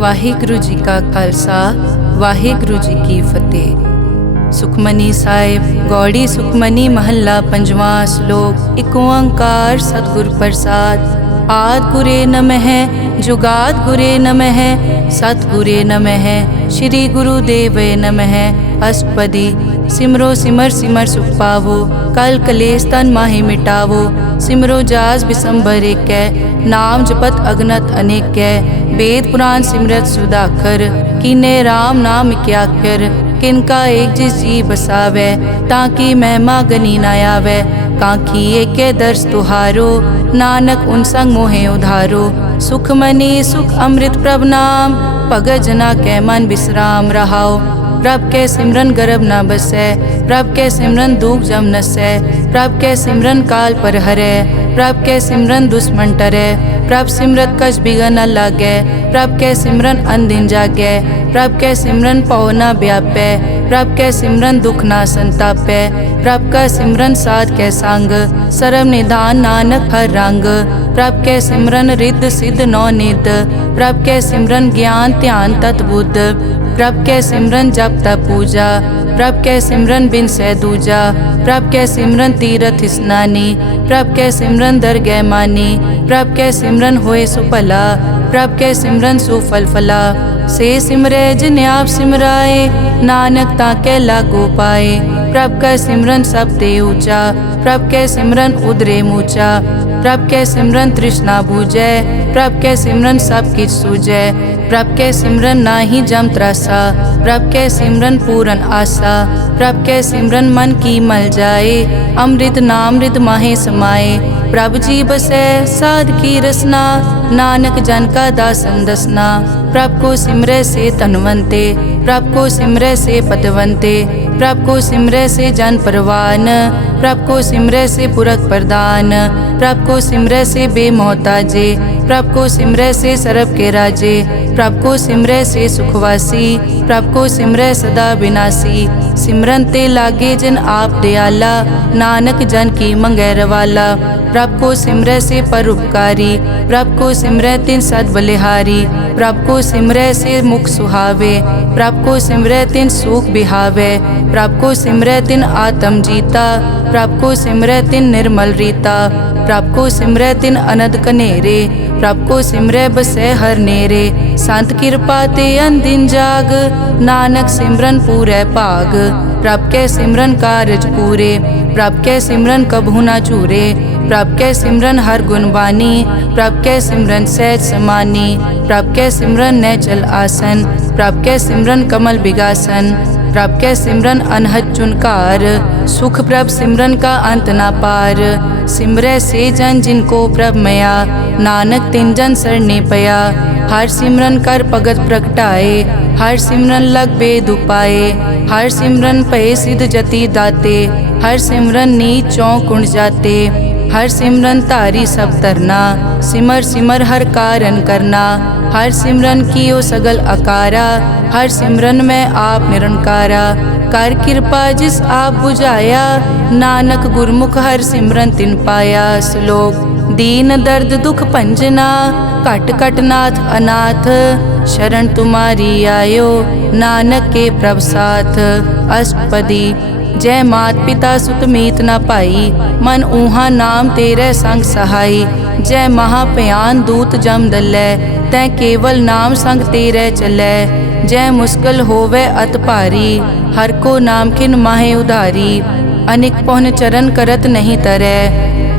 ਵਾਹਿਗੁਰੂ ਜੀ ਕਾ ਖਾਲਸਾ ਵਾਹਿਗੁਰੂ ਜੀ ਕੀ ਫਤਿਹ। ਸੁਖਮਨੀ ਸਾਹਿਬ ਗੌੜੀ ਸੁਖਮਨੀ ਮਹੱਲਾ ਪੰਜਵਾਂ ਸ਼ਲੋਕ। ਏਕ ਓੰਕਾਰ ਸਤਿਗੁਰ ਪ੍ਰਸਾਦ। ਆਦਿ ਗੁਰੇ ਨਮਹਿ ਜੁਗਾਦਿ ਗੁਰੇ ਨਮਹਿ ਸਤਿਗੁਰੇ ਨਮਹਿ ਸ਼੍ਰੀ ਗੁਰੂ ਦੇਵੇ ਨਮਹਿ। ਅਸ਼ਟਪਦੀ। ਸਿਮਰੋ ਸਿਮਰ ਸਿਮਰ ਸੁਖ ਪਾਵੋ ਕਲ ਕਲੇਸ਼ ਤਨ ਮਾਹਿ ਮਿਟਾਵੋ। ਸਿਮਰੋ ਜਾਸ ਬਿਸੰਬਰ ਏਕੈ ਨਾਮ ਜਪਤ ਅਗਨਤ ਅਨੇਕੈ। वेद पुराण सिमरत सुधाकर कीने राम नाम क्याकर। किनका एक जिस जी बसावै ताकि महिमा गनी न आवै। कांखी एके दर्श तुहारो नानक उन संग मोहे उधारो। सुख मनी सुख अमृत प्रभ नाम भगत जना कै मन विश्राम रहाओ। प्रभ के सिमरन गर्भ न बसै प्रभ के सिमरन दुख जम नसै। प्रभ के सिमरन काल पर हरै प्रभ के सिमरन दुश्मन टरै। प्रभ सिमरत कछ बिगन न लागै प्रभ के सिमरन अनदिन जागै। प्रभ के सिमरन पौ न व्यापै प्रभ के सिमरन दुख न संतापै। प्रभ का सिमरन साध के संग सरम निधान नानक हर रंग। प्रभ के सिमरन रिद्ध सिद्ध नौ निध प्रभ के सिमरन ज्ञान ध्यान तत् बुद्ध। प्रभ के सिमरन जप तप पूजा प्रभ के सिमरन बिन सै दूजा। प्रभ के सिमरन तीरथ स्नानी प्रभ के सिमरन दरगह मानी। प्रभ के सिमरन होए सुफला प्रभ के सिमरन सुफल फला। से सिमरै जिन आप सिमराए नानक ताके लागो पाए। प्रभ का सिमरन सब ते ऊंचा प्रभ के सिमरन उदरे मूचा। प्रभ के सिमरन तृष्णा बूझै प्रभ के सिमरन सब किछ सूझै। प्रभ के सिमरन नाही जम त्रासा प्रभ के सिमरन पूरन आसा। प्रभ के सिमरन मन की मल जाए अमृत नामृत माहे समाए। प्रभ जी बसै साध की रसना नानक जन का दासन दसना। प्रभ को सिमरै से तनवंते प्रभ को सिमरै से पतवंते। प्रभ को सिमरै से जन परवान प्रभ को सिमरै से पुरख प्रदान। प्रभ को सिमरै से बेमोहताजे प्रभ को सिमरै से सरब के राजे। प्रभ को सिमरै से सुखवासी प्रभ को सिमरै सदा विनाशी। सिमरन ते लागे जिन आप दयाला नानक जन की मंगै रवाला। प्रभ को सिमरै से परोपकारी प्रभ को सिमरै तिन सद बलिहारी। प्रभ को सिमरै से मुख सुहावे प्रभ को सिमरै तिन सुख बिहावे। प्रभ को सिमरै तिन आत्म जीता प्रभ को सिमरै तिन निर्मल रीता। प्रभ को सिमरै तिन अनद कनेरे प्रभ को सिमरै बसै हर नेरे। संत कृपा ते अनदिन जाग नानक सिमरन पूरै भाग। प्रभ के सिमरन कारज पूरे प्रभ के सिमरन कबहू न चूरे। प्रभ के सिमरन हर गुणवानी प्रभ के सिमरन सहज समानी। प्रभ के सिमरन नैचल आसन प्रभ के सिमरन कमल बिगासन। प्रभ के सिमरन अनहद चुनकार सुख प्रभ सिमरन का अंत ना पार। सिमरै से जन जिनको प्रभ मया नानक तिन जन सरने पया। हर सिमरन कर भगत प्रगटाए हर सिमरन लग बेद उपाए। हर सिमरन पए सिद्ध जति दाते हर सिमरन नीच चौं कुंड जाते। हर सिमरन तारी सब तरना सिमर सिमर हर कारण करना। हर सिमरन कियो सगल अकारा हर सिमरन में आप निरंकारा। कर कृपा जिस आप बुझाया नानक गुरमुख हर सिमरन तिन पाया। श्लोक। दीन दर्द दुख भंजना घट घट नाथ अनाथ। शरण तुम्हारी आयो नानक के प्रभ साथ। अष्टपदी। जय मात पिता सुत मीत न पाई मन ऊहा नाम तेरे संग सहाई। जय महाभयान दूत जम दलै तै केवल नाम संग तेरे चलै। जय मुश्किल होवे अत भारी हर को नाम खिन माहे उधारी। अनिक पौन चरण करत नहीं तरै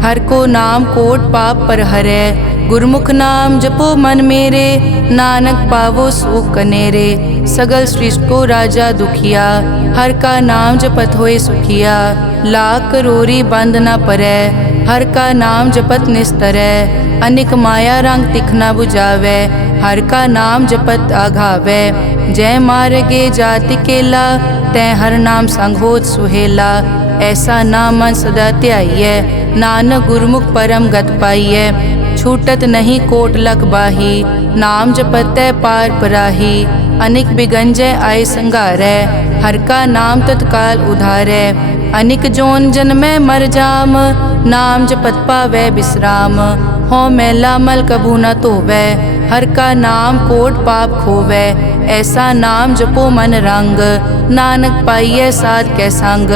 हर को नाम कोट पाप पर हरै। गुरमुख नाम जपो मन मेरे नानक पावो सुख कनेरे। सगल सृष्टि को राजा दुखिया हर का नाम जपत होए सुखिया। लाख करोरी बंद न परै हर का नाम जपत निस्तरै। अनिक माया रंग तिखना बुझावै हर का नाम जपत आघावै। जय मार्गे जाति केला तै हर नाम संग होत सुहेला। ऐसा नाम मन सदा ध्याइयै नानक गुरमुख परम गत पाइयै। छूटत नहीं कोट लख बाही नाम जपतै पार पराही। अनिक बिगंजय आय संगारै हर का नाम तत्काल उधारै। अनिक जोन जन्मै मर जाम नाम जपत पावै विश्राम। हों मैला मल कबू न धोवै। हर का नाम कोट पाप खोवै। ऐसा नाम जपो मन रंग, नानक पाइयै साध कै संग।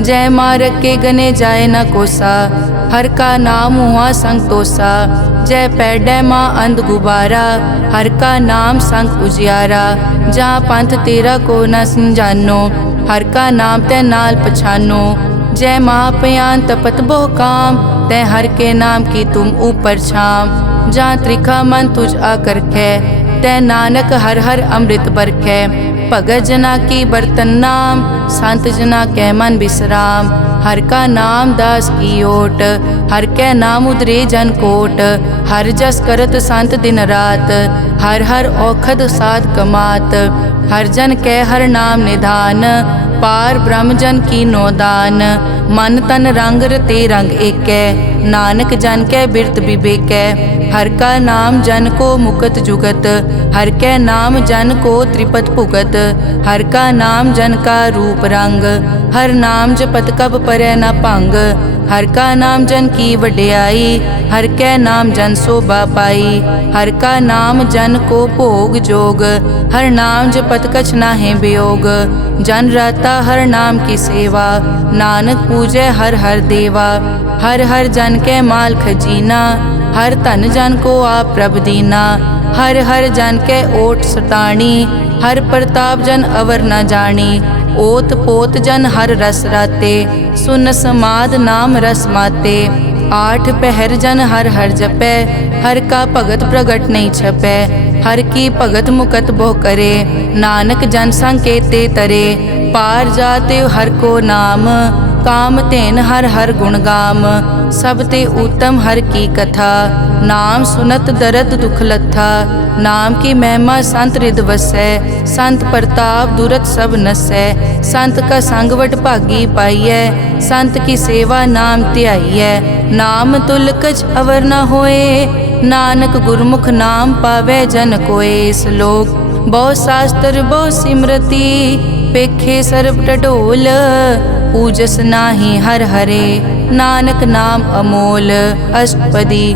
जय मारग के गने जाए न कोसा, हर का नाम हुआ संग तोसा। जय पैडै माँ अंध गुबारा, हर का नाम संग उजियारा। जहाँ पंथ तेरा को न समझानो, हर का नाम तै नाल पछानो। जय महापयान तपत बहु काम, तै हर के नाम की तुम ऊपर छाम। जहाँ त्रिखा मन तुझ आकर कै, तै नानक हर हर अमृत बरखै। भगत जना की बर्तन नाम, संत जना कै मन विश्राम। हर का नाम दास की ओट, हर कै नाम उदरे जन कोट। हर जस करत संत दिन रात, हर हर औखद साध कमात। हर जन कै हर नाम निधान, पार ब्रह्म जन की नोदान। मन तन रंग रते रंग एकै, नानक जन कै बिरत विवेकै। हर का नाम जन को मुकत जुगत, हर कै नाम जन को त्रिपत भुगत। हर का नाम जन का रूप रंग, हर नाम जपत कब परै न भंग। हर का नाम जन की वड्याई, हर कै नाम जन शोभा पाई। हर का नाम जन को भोग जोग, हर नाम जपत कछ नाहि वियोग। जन राता हर नाम की सेवा, नानक पूजै हर हर देवा। हर हर जन कै माल खजीना, हर धन जन को आप प्रभ दीना। हर हर जन कै ओट सताणी, हर प्रताप जन अवर न जानी। ओत पोत जन हर रस राते, सुन समाद नाम रस माते। आठ पहर जन हर हर जपै, हर का भगत प्रगट नहीं छपै। हर की भगत मुकत बहु करे, नानक जन संकेते तरे। पार जाते हर को नाम, काम तेन हर हर गुण गाम। सब ते उत्तम हर की कथा, नाम सुनत दरद दुख लथा। नाम की महिमा संत रिद वसै, संत प्रताप दुरत सब नसै। संत का संगवट भागी पाइयै, संत की सेवा नाम ध्याइयै। नाम तुल कछ अवर न होए, नानक गुरमुख नाम पावै जन कोए। श्लोक बहु शास्त्र बहु सिमरति, पेखे सर्ब टडोल। पूजस नाही हर हरे, नानक नाम अमोल। अष्टपदी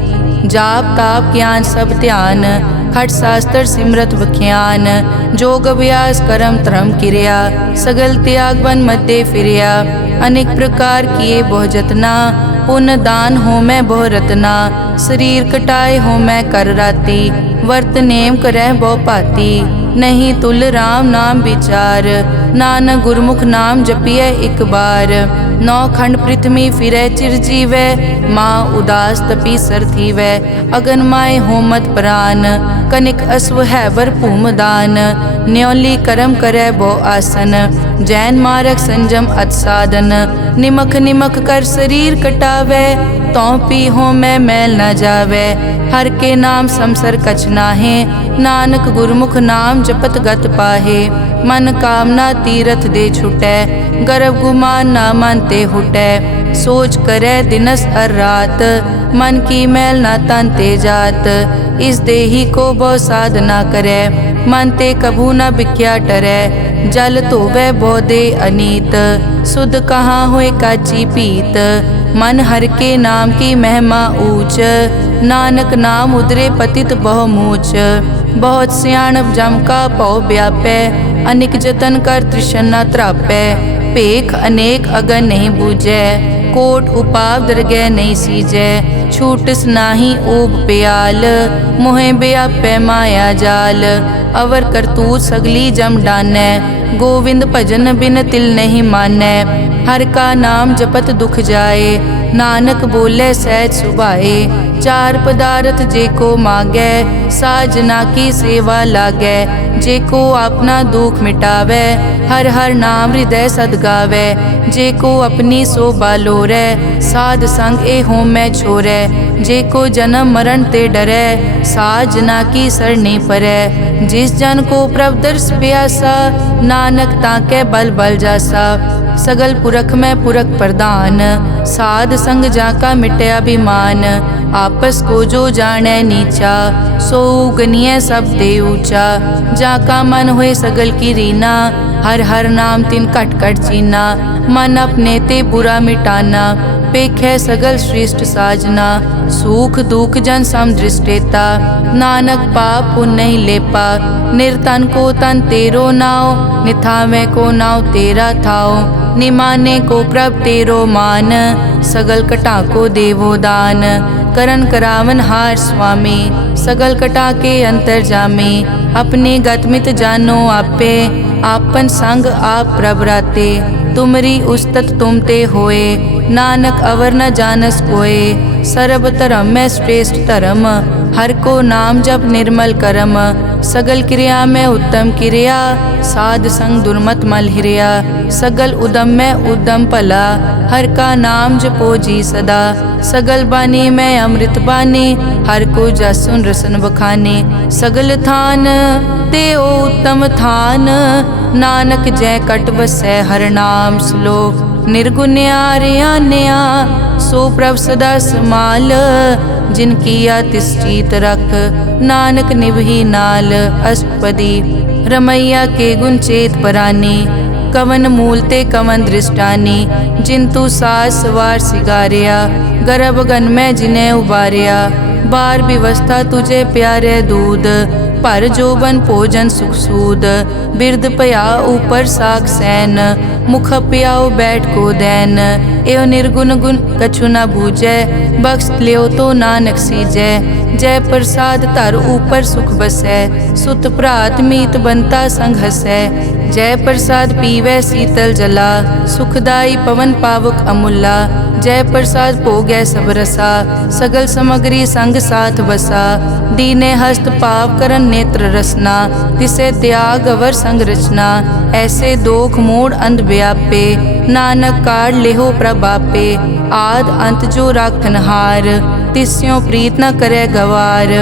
जाप ताप ज्ञान सब ध्यान, खट शास्त्र सिमरत विख्यान। जोग अभ्यास करम धर्म किरिया, सगल त्याग बन मध्य फिरिया। अनेक प्रकार किए बहु जतना, पुण्य दान हो मैं बहु रतना। शरीर कटाए हो मैं कर राती, वर्त नेम करह बहु पाती। नहीं तुल राम नाम विचार, नानक गुरमुख नाम जपिए एक बार। नौ खंड पृथ्वी फिरै चिर जीवै, माँ उदास तपी सर थीवै। अगन माय होमत प्राण, कनिक अश्व हैवर भूमदान। न्योली करम करै बहु आसन, जैन मारक संजम अत साधन। निमख निमख कर शरीर कटावै, तौ पी हो मैं मैल न जावै। हर के नाम समसर कछ नाहे, नानक गुरमुख नाम जपत गत पाहे। मन कामना तीरथ दे छुटै, गर्भ गुमान ना मन ते हुटै। सोच करै दिनस हर रात, मन की मैल न तन ते जात। इस देही को बहु साधना करै, मन ते कभू न बिख्या टरै। जल धोवै बहु दे अनीत, सुध कहाँ होए काची पीत। मन हर के नाम की महिमा ऊंच, नानक नाम उदरे पतित बहु मूच। बहुत सियाणप जम का पौ व्यापै, अनिक जतन कर तृष्णा त्रापै। पेख अनेक अगन नहीं बूझै, कोट उपाव दरगह नहीं सीजै। छूटस नाही ऊब प्याल, मोहे व्यापै माया जाल। अवर करतूत सगली जम डानै, गोविंद भजन बिन तिल नहीं मानै। हर का नाम जपत दुख जाए, नानक बोले सहज सुभाए। चार पदार्थ जे को मांगै, साजना की सेवा लागै। जे को अपना दुख मिटावै, हर हर नाम हृदय सद गावै। जे को अपनी शोभा लोरै, साध संग ए हो मैं छोरै। जे को जन्म मरण ते डरै, साजना की सरनी परै। जिस जन को प्रभ दर्श प्यासा, नानक ताकै बल बल जासा। सगल पुरख में पुरख प्रधान, साध संग जाका मिटे अभिमान। आपस को जो जाने नीचा, सो गनिय सब ते ऊंचा। जाका मन होए सगल की रीना, हर हर नाम तिन कट कट चीना। मन अपने ते बुरा मिटाना, पेखै सगल श्रेष्ठ साजना, सुख दुख जन सम दृष्टेता। नानक पाप पुण्य नहीं लेपा, निर्तन को तन तेरो नाव। निथावे को नाव तेरा थाओ, निमाने को प्रभ तेरो मान। सगल कटा को देवो दान, करन करावन हार स्वामी। सगल कटा के अंतर जामे, अपने गतमित जानो आपे। आपन संग आप प्रभ राते, तुमरी उस्तत तुम ते होए। नानक अवर न जानस कोए, सर्ब धर्म में श्रेष्ठ धर्म। हर को नाम जप निर्मल करम, सगल क्रिया में उत्तम क्रिया। साध संग दुर्मत मल हिरिया, सगल उदम में उद्दम भला। हर का नाम जपो जी सदा, सगल बानी में अमृत बानी। हर को जस सुन रसन बखाने, सगल थान देओ उत्तम थान। नानक जय कट बसै हर नाम श्लोक। निर्गुण्या रियान्या सो प्रभ सदा समाल। जिनकी तिष्ठित रख, नानक निभही नाल। अष्टपदी रमैया के गुण चेत परानी, कवन मूलते कवन दृष्टानी। जिंतु सास वार सिगारिया, गर्भ गन में जिन्हें उबारिया। बार व्यवस्था तुझे प्यारे दूध, पर जोबन भोजन सुख सूद। बिरद पया ऊपर साक सैन, मुख पियाओ बैठ को दैन। एव निर्गुण गुण कछु न बूझै, बख्श लियो तो नानक सीजै। जय प्रसाद धर ऊपर सुख बसै, सुत भ्रात मीत बनता संग हसै। जय प्रसाद पीवै शीतल जला, सुखदाई पवन पावक अमूला। जय प्रसाद भोगै सब रसा, सगल समग्री संग साथ बसा। दीने हस्त पाव करन नेत्र रसना, तिसे त्याग अवर संग रचना। ऐसे दोख मूढ़ अंध व्यापे, नानक काढ़ लेहो प्रभापे। आद अंत जो राखन हार, तिस्यों प्रीत न करे गवार।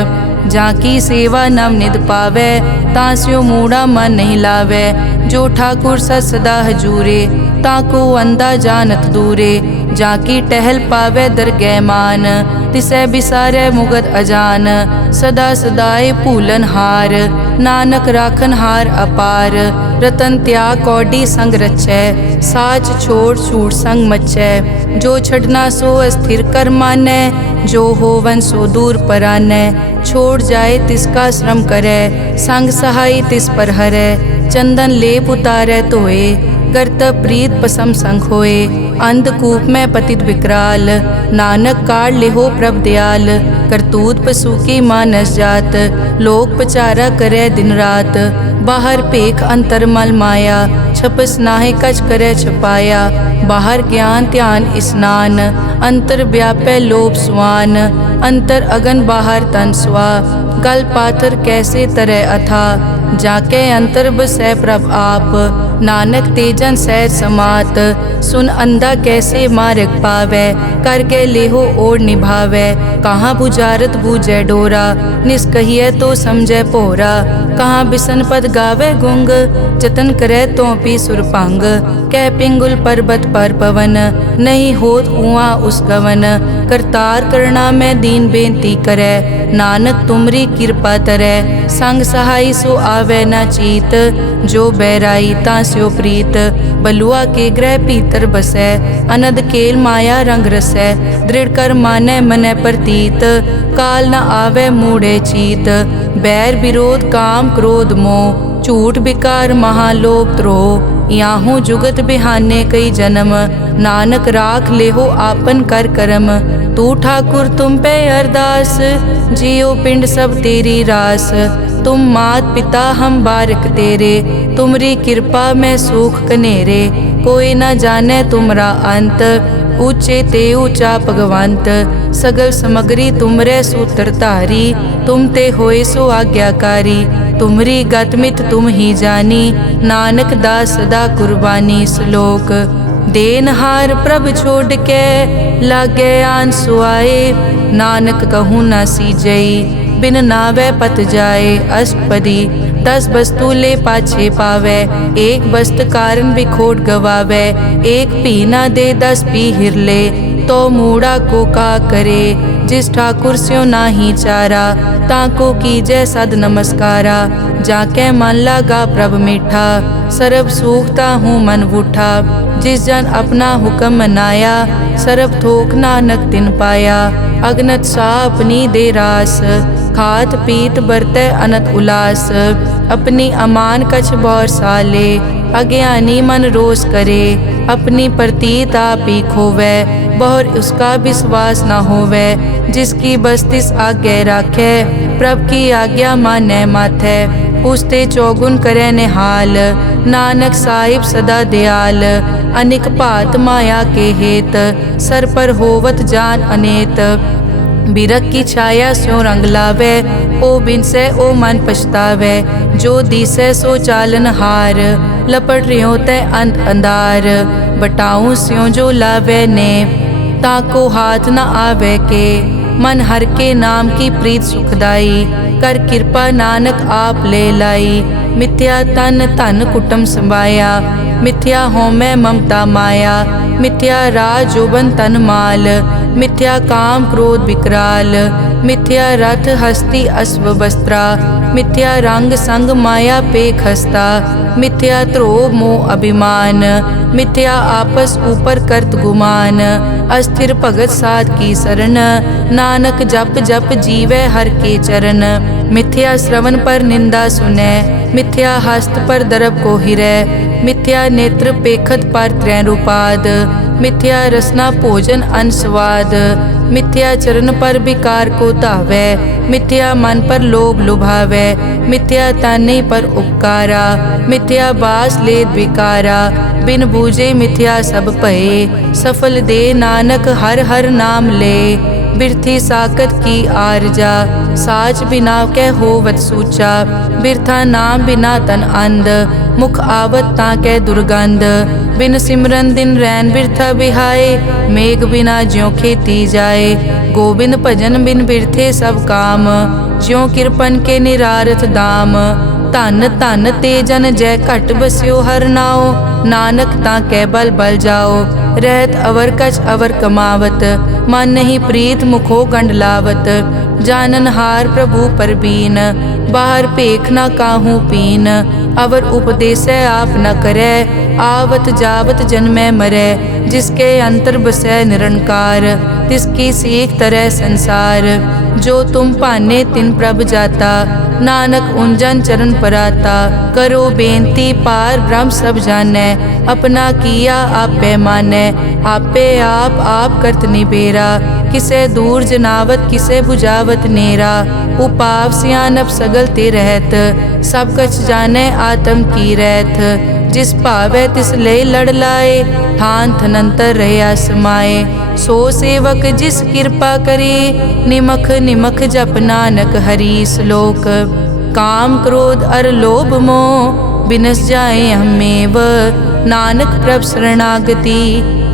जाकी सेवा नव निध पावै, तास्यो मूढ़ा मन नहीं लावै। जो ठाकुर सत सदा हजूरे, ताको अंधा जानत दूरे। जाकी टहल पावै दरगह मान, तिसै बिसारै मुगत अजान। सदा सदाए भूलन हार, नानक राखन हार अपार। रतन त्याग कौडी संग रचै, साच छोड़ छूट संग मचै। जो छड़ना सो अस्थिर कर मानै, जो होवन सो दूर परानै। छोड़ जाए तिसका श्रम करै, संग सहाय तिस पर हरै। चंदन लेप उतारै धोए, करतब प्रीत पसम संग होए। अंधकूप में पतित विकराल, नानक काढ़ लेहो प्रभ दयाल। करतूत पशु की मानस जात, लोक पचारा करे दिन रात। बाहर पेख अंतर मल माया, छपस नाहे कच करे छपाया। बाहर ज्ञान ध्यान स्नान, अंतर व्यापै लोभ स्वान। अंतर अगन बाहर तन स्वा, गल पाथर कैसे तरह अथा। जाके अंतर बसै प्रभ आप, नानक तेजन सैर समात। सुन अंधा कैसे मार्ग पावै, करके लेहो ओर निभावै। कहाँ बुझारत बूझै डोरा, निष्कहिए तो समझै पोरा। कहाँ बिसन पद गावे गुंग, जतन करे तो पी सुरपांग। कह पिंगुल पर्वत पर पवन, नहीं होत उआ उस गवन। करतार करना में दीन बेनती करे, नानक तुमरी कृपा तरै। संग सहाय सो आवे न चीत, जो बैराई तास्यो प्रीत। बलुआ के ग्रह भीतर बसै, अनद केल माया रंग रसै। दृढ़ कर मानै मनै प्रतीत, काल न आवे मूढ़े चीत। बैर विरोध काम क्रोध मोह, झूठ विकार महालोभ द्रोह। याहू जुगत बिहाने कई जन्म, नानक राख लेहो आपन कर करम। तू ठाकुर तुम पे अरदास, जियो पिंड सब तेरी रास। तुम मात पिता हम बारिक तेरे, तुमरी कृपा में सुख कनेरे। कोई न जाने तुमरा अंत, ऊंचे ते ऊंचा भगवंत। सगल समग्री तुमरे सूत्र धारी, तुम ते होए सो आज्ञाकारी। तुमरी गतमित तुम ही जानी, नानक दास सदा कुर्बानी। श्लोक देनहार प्रभ छोड़ के, लागे आन सुआए। नानक कहूँ न सीजई, बिन नावे पत जाए। अष्टपदी 10 वस्तु ले पाछे पावे, एक वस्त कारण बिखोट गवावे। एक पी ना दे 10 पी हिरले, तो मूढ़ा को का करे। जिस ठाकुर स्यों नाही चारा, ताको कीजै सद नमस्कारा। जाके मन लागा प्रभ मीठा, सरब सूखता हूँ मन बूठा। जिस जन अपना हुक्म मनाया, सरब थोक नानक तिन पाया। अगनत सा अपनी दे रास, खात पीत बरतै अनत उलास। अपनी अमान कछ बौर साले, अज्ञानी मन रोस करे। अपनी प्रतीत आप ही खोवै, बहुर उसका विश्वास न होवै। जिसकी बस्तिस आज्ञा राखै, प्रभ की आज्ञा मानै माथै। उसते चौगुन करे निहाल, नानक साहिब सदा दयाल। अनिक भात माया के हेत, सर पर होवत जान अनेत। बिरख की छाया स्यों रंग लावै, ओ बिनसै ओ मन पछतावै। जो दिसै सो चालन हार, लपट रियो तै अंत अंधार। बटाऊं स्यों जो लावै ने, ताको हाथ न आवे के। मन हर के नाम की प्रीत सुखदाई, कर कृपा नानक आप ले लाई। मिथ्या तन धन कुटुम संभाया, मिथ्या होमै ममता माया। मिथ्या राज जोबन तन माल, मिथ्या काम क्रोध विकराल। मिथ्या रथ हस्ती अश्व वस्त्रा, मिथ्या रंग संग माया पे खस्ता। मिथ्या ध्रोह मोह अभिमान, मिथ्या आपस ऊपर करत गुमान। अस्थिर भगत साध की शरण, नानक जप जप जीवै हर के चरण। मिथ्या श्रवण पर निंदा सुनै, मिथ्या हस्त पर दरब को हिरै। मिथ्या नेत्र पेखत पर त्रैन रूपाद, मिथ्या रसना भोजन अन स्वाद। मिथ्या चरण पर विकार को धावै, मिथ्या मन पर लोभ लुभावै। मिथ्या ताने पर उपकारा, मिथ्या बास लेद विकारा। बिन बूझे मिथ्या सब भये, सफल दे नानक हर हर नाम ले। बिरथी साकत की आरजा, साच बिना कै होवत सूचा। बिरथा नाम बिना तन अंध, मुख आवत ताकै दुर्गंध। बिन सिमरन दिन रैन बिरथा बिहाए, मेघ बिना ज्यों खेती जाए। गोबिंद भजन बिन बिरथे सब काम, ज्यों किरपन के निरारथ दाम। धन धन ते जन जय घट बस्यो हर नाओ, नानक ताकै बल बल जाओ। रहत अवर कछ अवर कमावत, मन नहीं प्रीत मुखो गंड लावत। जानन हार प्रभु परबीन, बाहर पेख न काहू पीन। अवर उपदेसै आप न करै, आवत जावत जन्मै मरै। जिसके अंतर बसै निरंकार, तिसकी सीख तरह संसार। जो तुम भाने तिन प्रभ जाता, नानक उंजन चरण पराता। करो बेनती पार ब्रह्म सब जानै, अपना किया आपे मानै। आपे आप करत निबेरा, किसे दूर जनावत किसे बुझावत नेरा। उपाव सियानप सगल ते रहत, सब कछ जानै आत्म की रहत। जिस भावै तिस ले लड़ लाए, थान थनंतर रहया समाए। सो सेवक जिस कृपा करे, निमख निमख जप नानक हरि श्लोक। काम क्रोध अर लोभ मोह, बिनस जाए हमेव। नानक प्रभ शरणागति,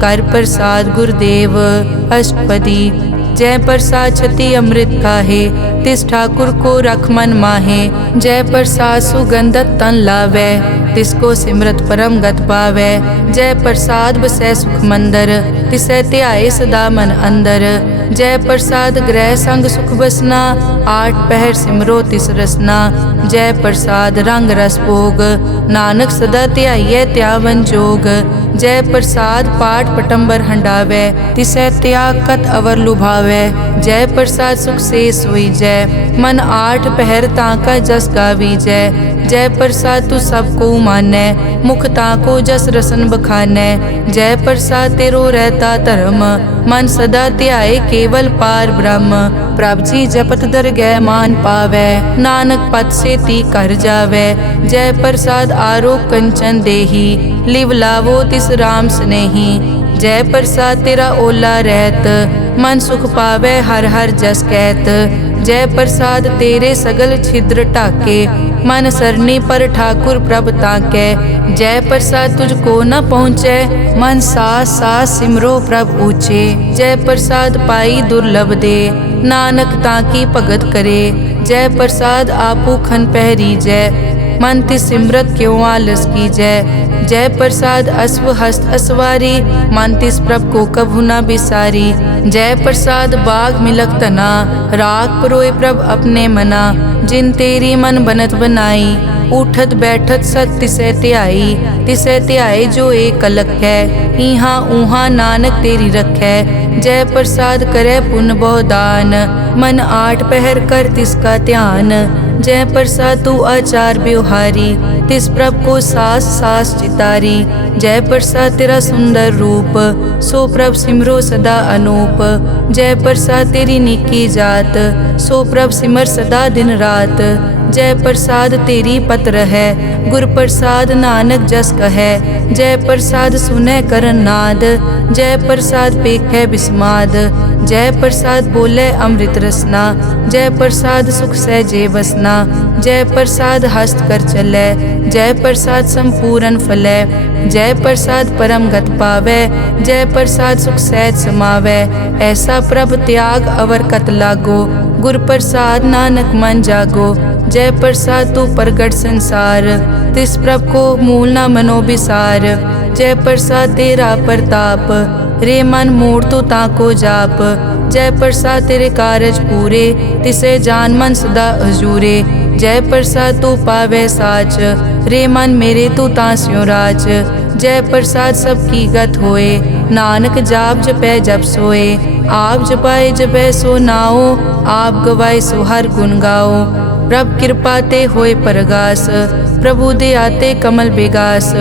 कर प्रसाद गुरुदेव। अष्टपदी। जय प्रसाद छति अमृत खाहे, तिस ठाकुर को रख मन माहे। जय प्रसाद सुगंधत तन लावै, तिसको सिमरत परम गत पावै। जय प्रसाद बसै सुख मंदर, तिसै ध्याए सदा मन अंदर। जय प्रसाद ग्रह संग सुख बसना, आठ पहर सिमरो तिस रसना। जय प्रसाद रंग रस भोग, नानक सदा ध्याइयै त्यावन जोग। जय प्रसाद पाठ पटंबर हंडावै, तिसै त्याग कत अवर लुभावै। जय प्रसाद सुख से सोई जय, मन आठ पहर ताका जस गावी जय। जय प्रसाद तू सबको मानै, मुख ताको जस रसन बखानै। जय प्रसाद तेरो रहता धर्म, मन सदा ध्याए केवल पार ब्रह्म। प्रभ जी जपत दरगह मान पावै, नानक पद से ती कर जावै। जय प्रसाद आरोग कंचन देही, लिव लावो तिस राम स्नेही। जय प्रसाद तेरा ओला रहत, मन सुख पावै हर हर जस कहत। जय प्रसाद तेरे सगल छिद्र ढाके, मन सरनी पर ठाकुर प्रभ ताकै। जय प्रसाद तुझको न पहुँचै, मन सास सास सिमरो प्रभ ऊँचे। जय प्रसाद पाई दुर्लभ दे, नानक ताकी भगत करे। जय प्रसाद आपू खन पहरी जय, मन तिस सिमरत क्यों आलस की जय। जय प्रसाद अश्व हस्त असवारी, मन तिस प्रभ को कभु न बिसारी। जय प्रसाद बाग मिलक तना, राख परोए प्रभ अपने मना। जिन तेरी मन बनत बनाई, उठत बैठत सत तिसै ध्याई जो एक अलख है। इहाँ ऊहाँ नानक तेरी रखै, जय प्रसाद करे पुन बहु दान। मन आठ पहर कर तिसका ध्यान, जय प्रसाद तू आचार व्यवहारी। तिस प्रभ को सास सास चितारी, जय प्रसाद तेरा सुंदर रूप। सो प्रभ सिमरो सदा अनूप, जय प्रसाद तेरी निकी जात। सो प्रभ सिमर सदा दिन रात, जय प्रसाद तेरी पत्र है। गुर प्रसाद नानक जस कहे, जय प्रसाद सुनै करन नाद। जय प्रसाद पेखै बिस्माद, जय प्रसाद बोले अमृत रसना। जय प्रसाद सुख सहजे बसना, जय प्रसाद हस्त कर चलै। जय प्रसाद संपूर्ण फलै, जय प्रसाद परम गत पावै। जय प्रसाद सुख सहज समावै, ऐसा प्रभ त्याग अवर कत लागो। गुर प्रसाद नानक मन जागो, जय प्रसाद तू प्रगट संसार। तिस प्रभ को मूल न मनो बिसार, जय प्रसाद तेरा प्रताप। रे मन मोड़ तो ताको जाप, जय प्रसाद तेरे कारज पूरे। तिसे जान मन सदा हजूरे, जय प्रसाद तू पावे साच। रे मन मेरे तू तांस्यो राज, जय प्रसाद सबकी गत होए। नानक जाप जपै जप सोए, आप जपाए जपै सो नाओ। आप गवाए सो हर गुण गाओ, प्रभ कृपा ते होए परगास। प्रभु दे आते कमल बेगास,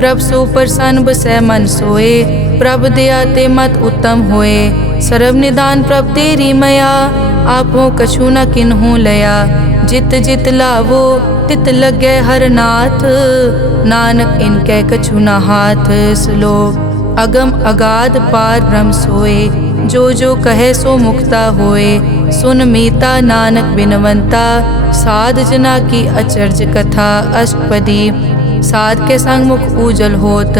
प्रभ सो प्रसन्न बसै मन सोए। प्रभ दे आते मत उत्तम होए, सर्व निदान प्रभ तेरी मया। आपो कछु न किन्हू लया, जित जित लावो तित लगे हर नाथ। नानक इनके कछु न हाथ। श्लोक अगम अगाध पार ब्रह्म सोए, जो कहे सो मुक्ता होए। सुन मीता नानक बिनवंता, साध जना की अचर्ज कथा। अष्टपदी साध के संग मुख उजल होत,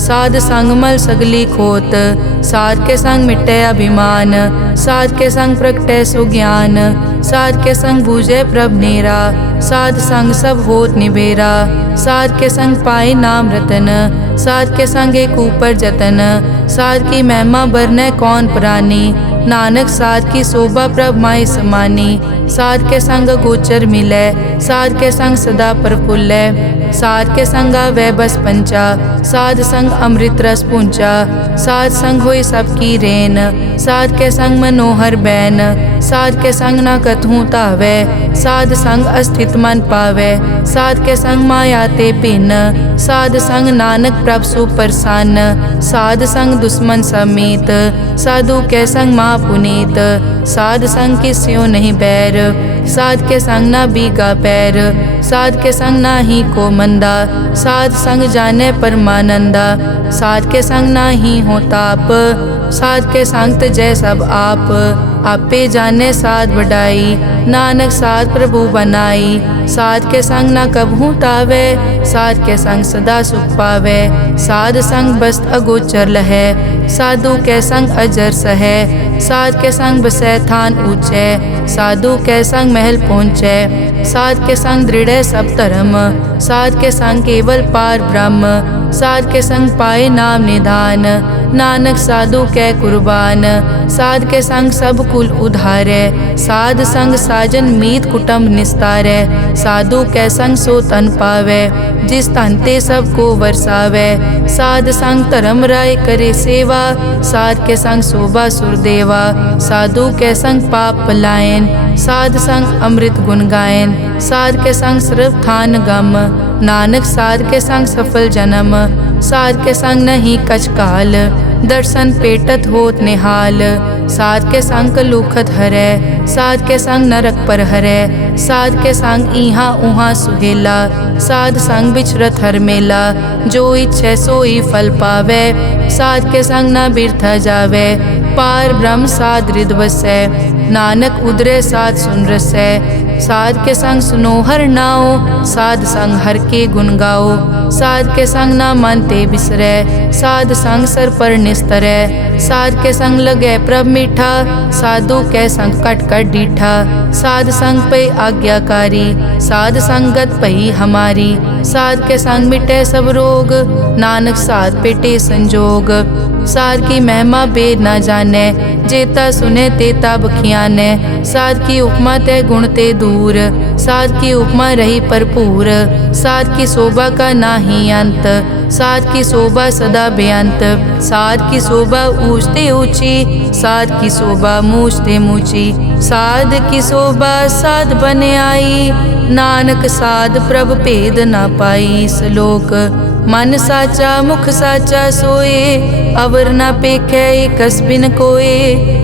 साध संग मल सगली खोत। साध के संग मिटे अभिमान, साध के संग प्रगटे सो ज्ञान। साध के संग बूझे प्रभ नेरा, साध संग सब होत निबेरा। साध के संग पाए नाम रतन, साध के संग एक ऊपर जतन। साध की महिमा बरने कौन प्राणी, नानक साध की शोभा प्रभ माई समानी। साध के संग गोचर मिलै, साध के संग सदा प्रफुल्लै। साध के संग आवे बस पंचा, साध संग अमृत रस पूंचा। साध संग होई सबकी रेन, साध के संग मनोहर बैन। साध के संग न कथूँ तावै, साध संग अस्थित मन पावै। साध के संग माया ते भिन्न, साध संग नानक प्रभ सो प्रसन्न। साध संग दुश्मन समीत, साधु के संग माँ पुनीत। साध संग किस्यो नहीं बैर, साध के संग ना बीगा पैर। साध के संग ना ही को मंदा, साध संग जाने परमानंदा। साध के संग ना ही हो ताप, साध के संग तजै सब आप। आपे जाने साध बढ़ाई, नानक साध प्रभु बनाई। साध के संग ना कबहू तावे, साध के संग सदा सुख पावे। साध संग बस्त अगोचर लहै, साधु के संग अजर सहै। साध के संग बसै थान ऊंचे, साधु के संग महल पहुँचै। साध के संग दृढ़ सब धर्म, साध के संग केवल पार ब्रह्म। साध के संग पाए नाम निधान, नानक साधु कै कुर्बान। साध के संग सब कुल उधारै, साध संग साजन मीत कुटुंब निस्तारै। साधु कै संग सो तन पावै, जिस तन ते सब को वरसावै। साध संग धर्म राय करे सेवा, साध के संग शोभा सुरदेवा। साधु के संग पाप पलायन, साध संग अमृत गुण गायन। साध के संग सर्व थान गम, नानक साध के संग सफल जन्म। साध के संग नहीं कछ काल, दर्शन पेटत होत निहाल। साध के संग लूखत हरै, साध के संग नरक पर हरै। साध के संग इहाँ उहाँ सुहेला, साध संग बिचरत हर मेला। जो इच्छै सोई फल पावै, साध के संग न बिरथा जावै। पार ब्रह्म साध हृद बसै, नानक उदरे साध सुन रसै। साध के संग सुनो हर नाओ, साध संग हर के गुण गाओ। साध के संग ना मन ते बिसरै, साध संग सर पर निस्तरै। साध के संग लगै प्रभ मीठा, साधु कै संग कट कट डीठा। साध संग पे आज्ञाकारी, साध संगत पई हमारी। साध के संग मिटै सब रोग, नानक साध पेटे संजोग। साध की महिमा बेद ना जानै, जेता सुने तेता बखियानै। साध की उपमा तै गुण ते दूर, साध की उपमा रही भरपूर। साध की शोभा का नाही अंत, साध की शोभा सदा बेअंत। साध की शोभा ऊंच ते ऊंची, साध की शोभा मूछ ते मूची। साध की शोभा साध बने आई, नानक साध प्रभ भेद ना पाई। श्लोक मन साचा मुख साचा सोए, अवर न पेखै कस बिन कोए।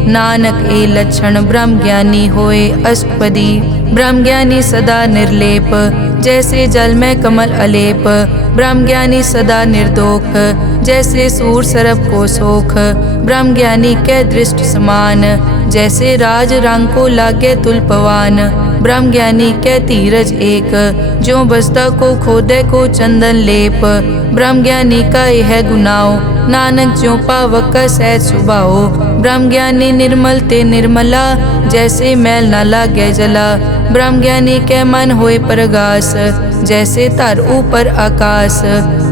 नानक ए लक्षण ब्रह्म ज्ञानी होए। अष्टपदी ब्रह्म ज्ञानी सदा निर्लेप, जैसे जल में कमल अलेप। ब्रह्म ज्ञानी सदा निर्दोख, जैसे सूर सरप को सोख। ब्रह्म ज्ञानी कै दृष्ट समान, जैसे राज रंग को लागे तुलपवान। ब्रह्म ज्ञानी कै धीरज एक, ज्यों बसता को खोदे को चंदन लेप। ब्रह्म ज्ञानी का यह गुनाओ, नानक ज्यों पावक का सहज सुभाओ। ब्रह्म ज्ञानी निर्मल ते निर्मला, जैसे मैल न लागे जला। ब्रह्म ज्ञानी के मन होए प्रगास, जैसे धर ऊपर आकाश।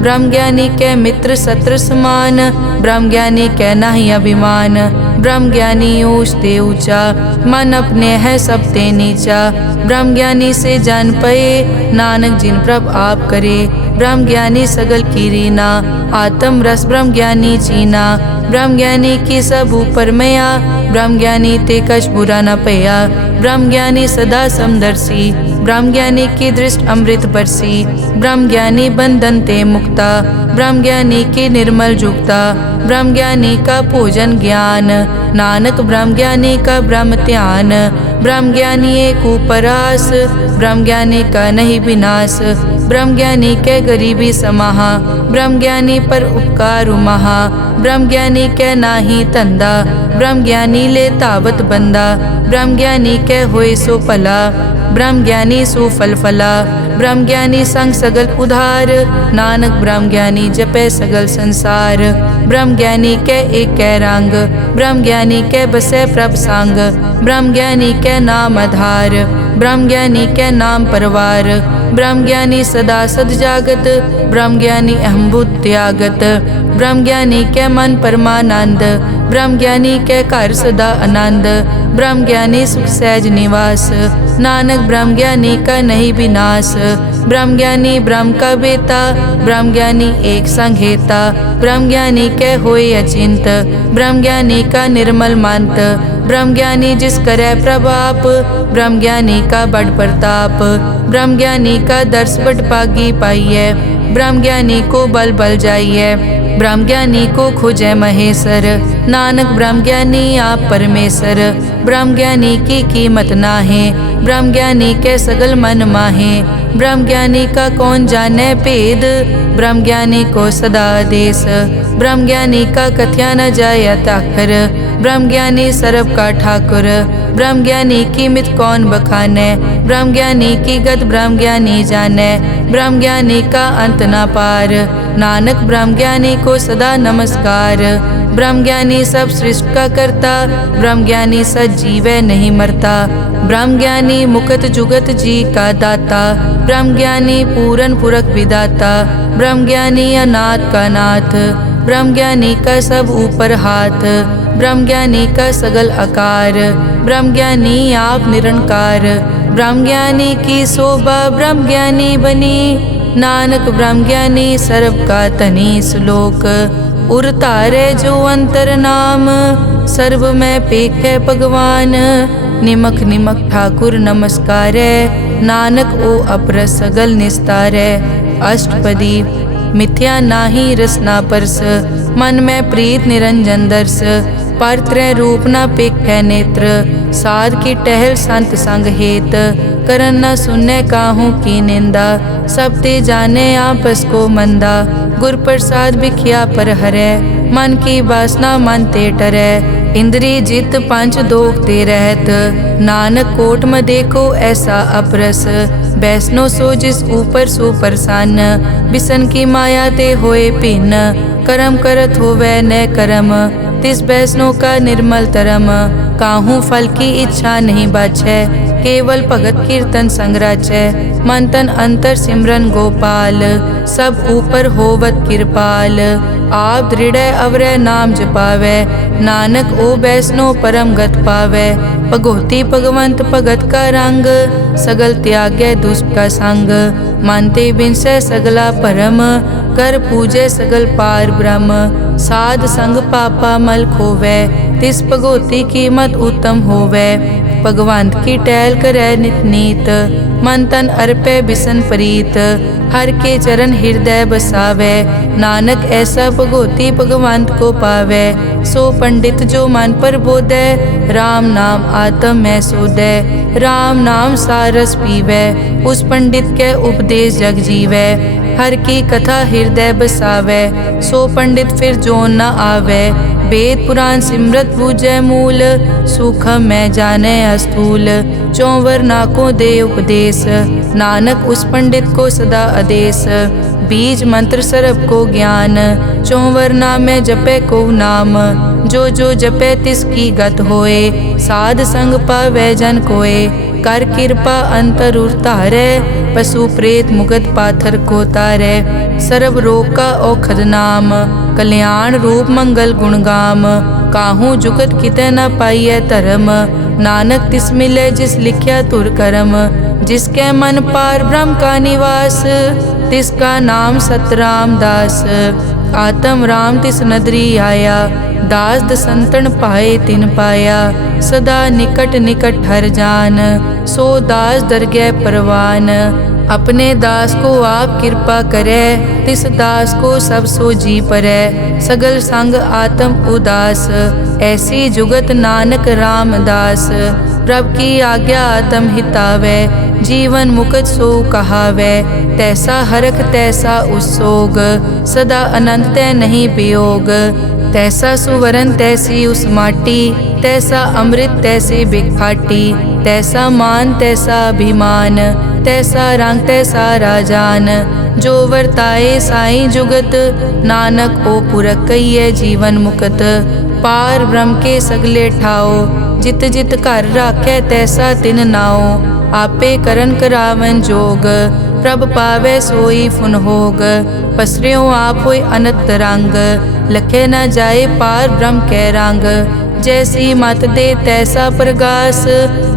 ब्रह्म ज्ञानी के मित्र शत्रु समान, ब्रह्म ज्ञानी के नाही अभिमान। ब्रह्म ज्ञानी ऊंच ते ऊंचा, मन अपने है सब ते नीचा। ब्रह्म ज्ञानी से जान पए, नानक जिन प्रभ आप करे। ब्रह्म ज्ञानी सगल की रीना, आत्म रस ब्रह्म ज्ञानी चीना। ब्रह्म ज्ञानी की सब ऊपर मया, ब्रह्म ज्ञानी ते कछ बुरा न पया। ब्रह्म ज्ञानी सदा समदर्शी, ब्रह्म ज्ञानी की दृष्टि अमृत बरसी। ब्रह्म ज्ञानी बंधन ते मुक्ता, ब्रह्म ज्ञानी की निर्मल जुक्ता। ब्रह्म ज्ञानी का पूजन ज्ञान, नानक ब्रह्म ज्ञानी का ब्रह्म ध्यान। ब्रह्म ज्ञानी एक उपरास, ब्रह्म ज्ञानी का नहीं विनाश। ब्रह्म ज्ञानी के गरीबी समाहा, ब्रह्म ज्ञानी पर उपकार महा। ब्रह्म ज्ञानी के नाही धंधा, ब्रह्म ज्ञानी ले तावत बंदा। ब्रह्म ज्ञानी के होए सो भला, ब्रह्म ज्ञानी सो फल फला। ब्रह्म ज्ञानी संग सगल उधार, नानक ब्रह्म ज्ञानी जपे सगल संसार। ब्रह्म ज्ञानी के एक कै रंग, ब्रह्म ज्ञानी के बसे प्रभ संग। ब्रह्म ज्ञानी के नाम आधार, ब्रह्म ज्ञानी के नाम परवार। ब्रह्म ज्ञानी सदा सद जागत, ब्रह्म ज्ञानी अहम बुद्धि त्यागत। ब्रह्म ज्ञानी के मन परमानंद, ब्रह्म ज्ञानी के घर सदा आनंद। ब्रह्म ज्ञानी सुख सहज निवास, नानक ब्रह्म ज्ञानी का नहीं विनाश। ब्रह्म ज्ञानी ब्रह्म का बेता, ब्रह्म ज्ञानी एक संग हेता। ब्रह्म ज्ञानी के होए अचिंत, ब्रह्म ज्ञानी का निर्मल मंत। ब्रह्म ज्ञानी जिस करे प्रभाप, ब्रह्म ज्ञानी का बड़ प्रताप। ब्रह्म ज्ञानी का दर्श बड़ पागी पाइये, ब्रह्म ज्ञानी को बल बल जाइए। ब्रह्म ज्ञानी को खोजे महेश्वर, नानक ब्रह्म ज्ञानी आप परमेश्वर। ब्रह्म ज्ञानी की कीमत नाहे, ब्रह्म ज्ञानी के सगल मन माहे। ब्रह्म ज्ञानी का कौन जाने भेद, ब्रह्म ज्ञानी को सदा आदेश। ब्रह्म ज्ञानी का कथ्या न जाय ताखर, ब्रह्म ज्ञानी सर्व का ठाकुर। ब्रह्म ज्ञानी की मित कौन बखाने, ब्रह्म ज्ञानी की गत ब्रह्म ज्ञानी जाने। ब्रह्म ज्ञानी का अंत न पार, नानक ब्रह्म ज्ञानी को सदा नमस्कार। ब्रह्म ज्ञानी सब सृष्टि का करता, ब्रह्म ज्ञानी सजीवै नहीं मरता। ब्रह्म ज्ञानी मुकत जुगत जी का दाता, ब्रह्म ज्ञानी पूरन पुरख विदाता। ब्रह्म ज्ञानी अनाथ का नाथ, ब्रह्म ज्ञानी का सब ऊपर हाथ। ब्रह्म ज्ञानी का सगल आकार, ब्रह्म ज्ञानी आप निरंकार। ब्रह्म ज्ञानी की शोभा ब्रह्म ज्ञानी बनी, नानक ब्रह्म ज्ञानी सर्व का तनी। श्लोक उर तारे जो अंतर नाम, सर्व में पेखे भगवान। निमक निमक ठाकुर नमस्कारे, नानक ओ अपर सगल निस्तारे। अष्टपदी मिथ्या नाही रसना परस, मन में प्रीत निरंजन दर्श। पर त्रय रूप न पेखे नेत्र, साध की टहल संत संग हेत। करन न सुने काहू की निंदा, सब ते जाने आपस को मंदा। गुर प्रसाद बिखिया पर हरै, मन की वासना मन ते टरै। इंद्री जित पंच दोख ते रहत, नानक कोट में देखो ऐसा अपरस। बैष्णो सो जिस ऊपर सो प्रसन्न, बिसन की माया ते होए भिन्न, कर्म करत होवै न कर्म, तिस बैष्णो का निर्मल तरम, काहू फल की इच्छा नहीं बाछै, केवल भगत कीर्तन संग राचै, मन तन अंतर सिमरन गोपाल, सब ऊपर होवत कृपाल, आप दृढ़ अवरै नाम जपावै, नानक ओ बैष्णो परम गत पावै, भगोती भगवंत भगत का रंग, सगल त्यागै दुष्ट का संग, मानते बिनसै सगला परम, कर पूजै सगल पार ब्रह्म, साध संग पापा मल खोवै, तिस भगोती कीमत उत्तम होवै, भगवंत की टहल करै नित नीत, मन तन अर्पै बिसन प्रीत, हर के चरण हृदय बसावै, नानक ऐसा भगोती भगवंत को पावै, सो पंडित जो मन पर बोधै, राम नाम आत्म में सोधै, राम नाम सारस पीवै, उस पंडित के उपदेश जग जीवै, हर की कथा हृदय बसावै, सो पंडित फिर जोन न आवै, वेद पुराण सिमरत बूझै मूल, सूखम मैं जाने अस्थूल, चौवर नाको दे उपदेश, नानक उस पंडित को सदा आदेश, बीज मंत्र सरब को ज्ञान, चौवर नामे जपे को नाम, जो जो जपे तिसकी गत होए, साध संग पावै जन कोए, कर कृपा अंतर उतारै, पशु प्रेत मुगत पाथर को तारै, सर्व रोग का औखद नाम, कल्याण रूप मंगल गुणगाम, काहू जुगत कितै न पाइयै धर्म, नानक तिस मिलै जिस लिख्या तुर करम, जिसके मन पार ब्रह्म का निवास, तिसका नाम सतराम दास, आत्म राम तिस नदरी आया, दास दसंतन पाए तिन पाया, सदा निकट निकट हर जान, सो दास दरगह परवान, अपने दास को आप कृपा करे, तिस दास को सब सो जी परै, सगल संग आत्म उदास, ऐसी जुगत नानक रामदास, प्रभ की आज्ञा आत्म हितावै, जीवन मुकत सो कहावै, तैसा हरख तैसा उसोग, सदा अनंत तै नहीं वियोग, तैसा सुवरन तैसी उस माटी, तैसा अमृत तैसे बिखाटी, तैसा मान तैसा अभिमान, तैसा रंग तैसा राजान, जो वर्ताए साई जुगत, नानक ओ पुरख कहिए जीवन मुकत, पार ब्रह्म के सगले ठाओ, जित जित घर राखै तैसा तिन नाओ, आपे करन करावन जोग, प्रभ पावै सोई फुन होग, पसरियों आप होय अनंत रंग, लखे न जाए पार ब्रह्म कै रंग, जैसी मत दे तैसा प्रगास,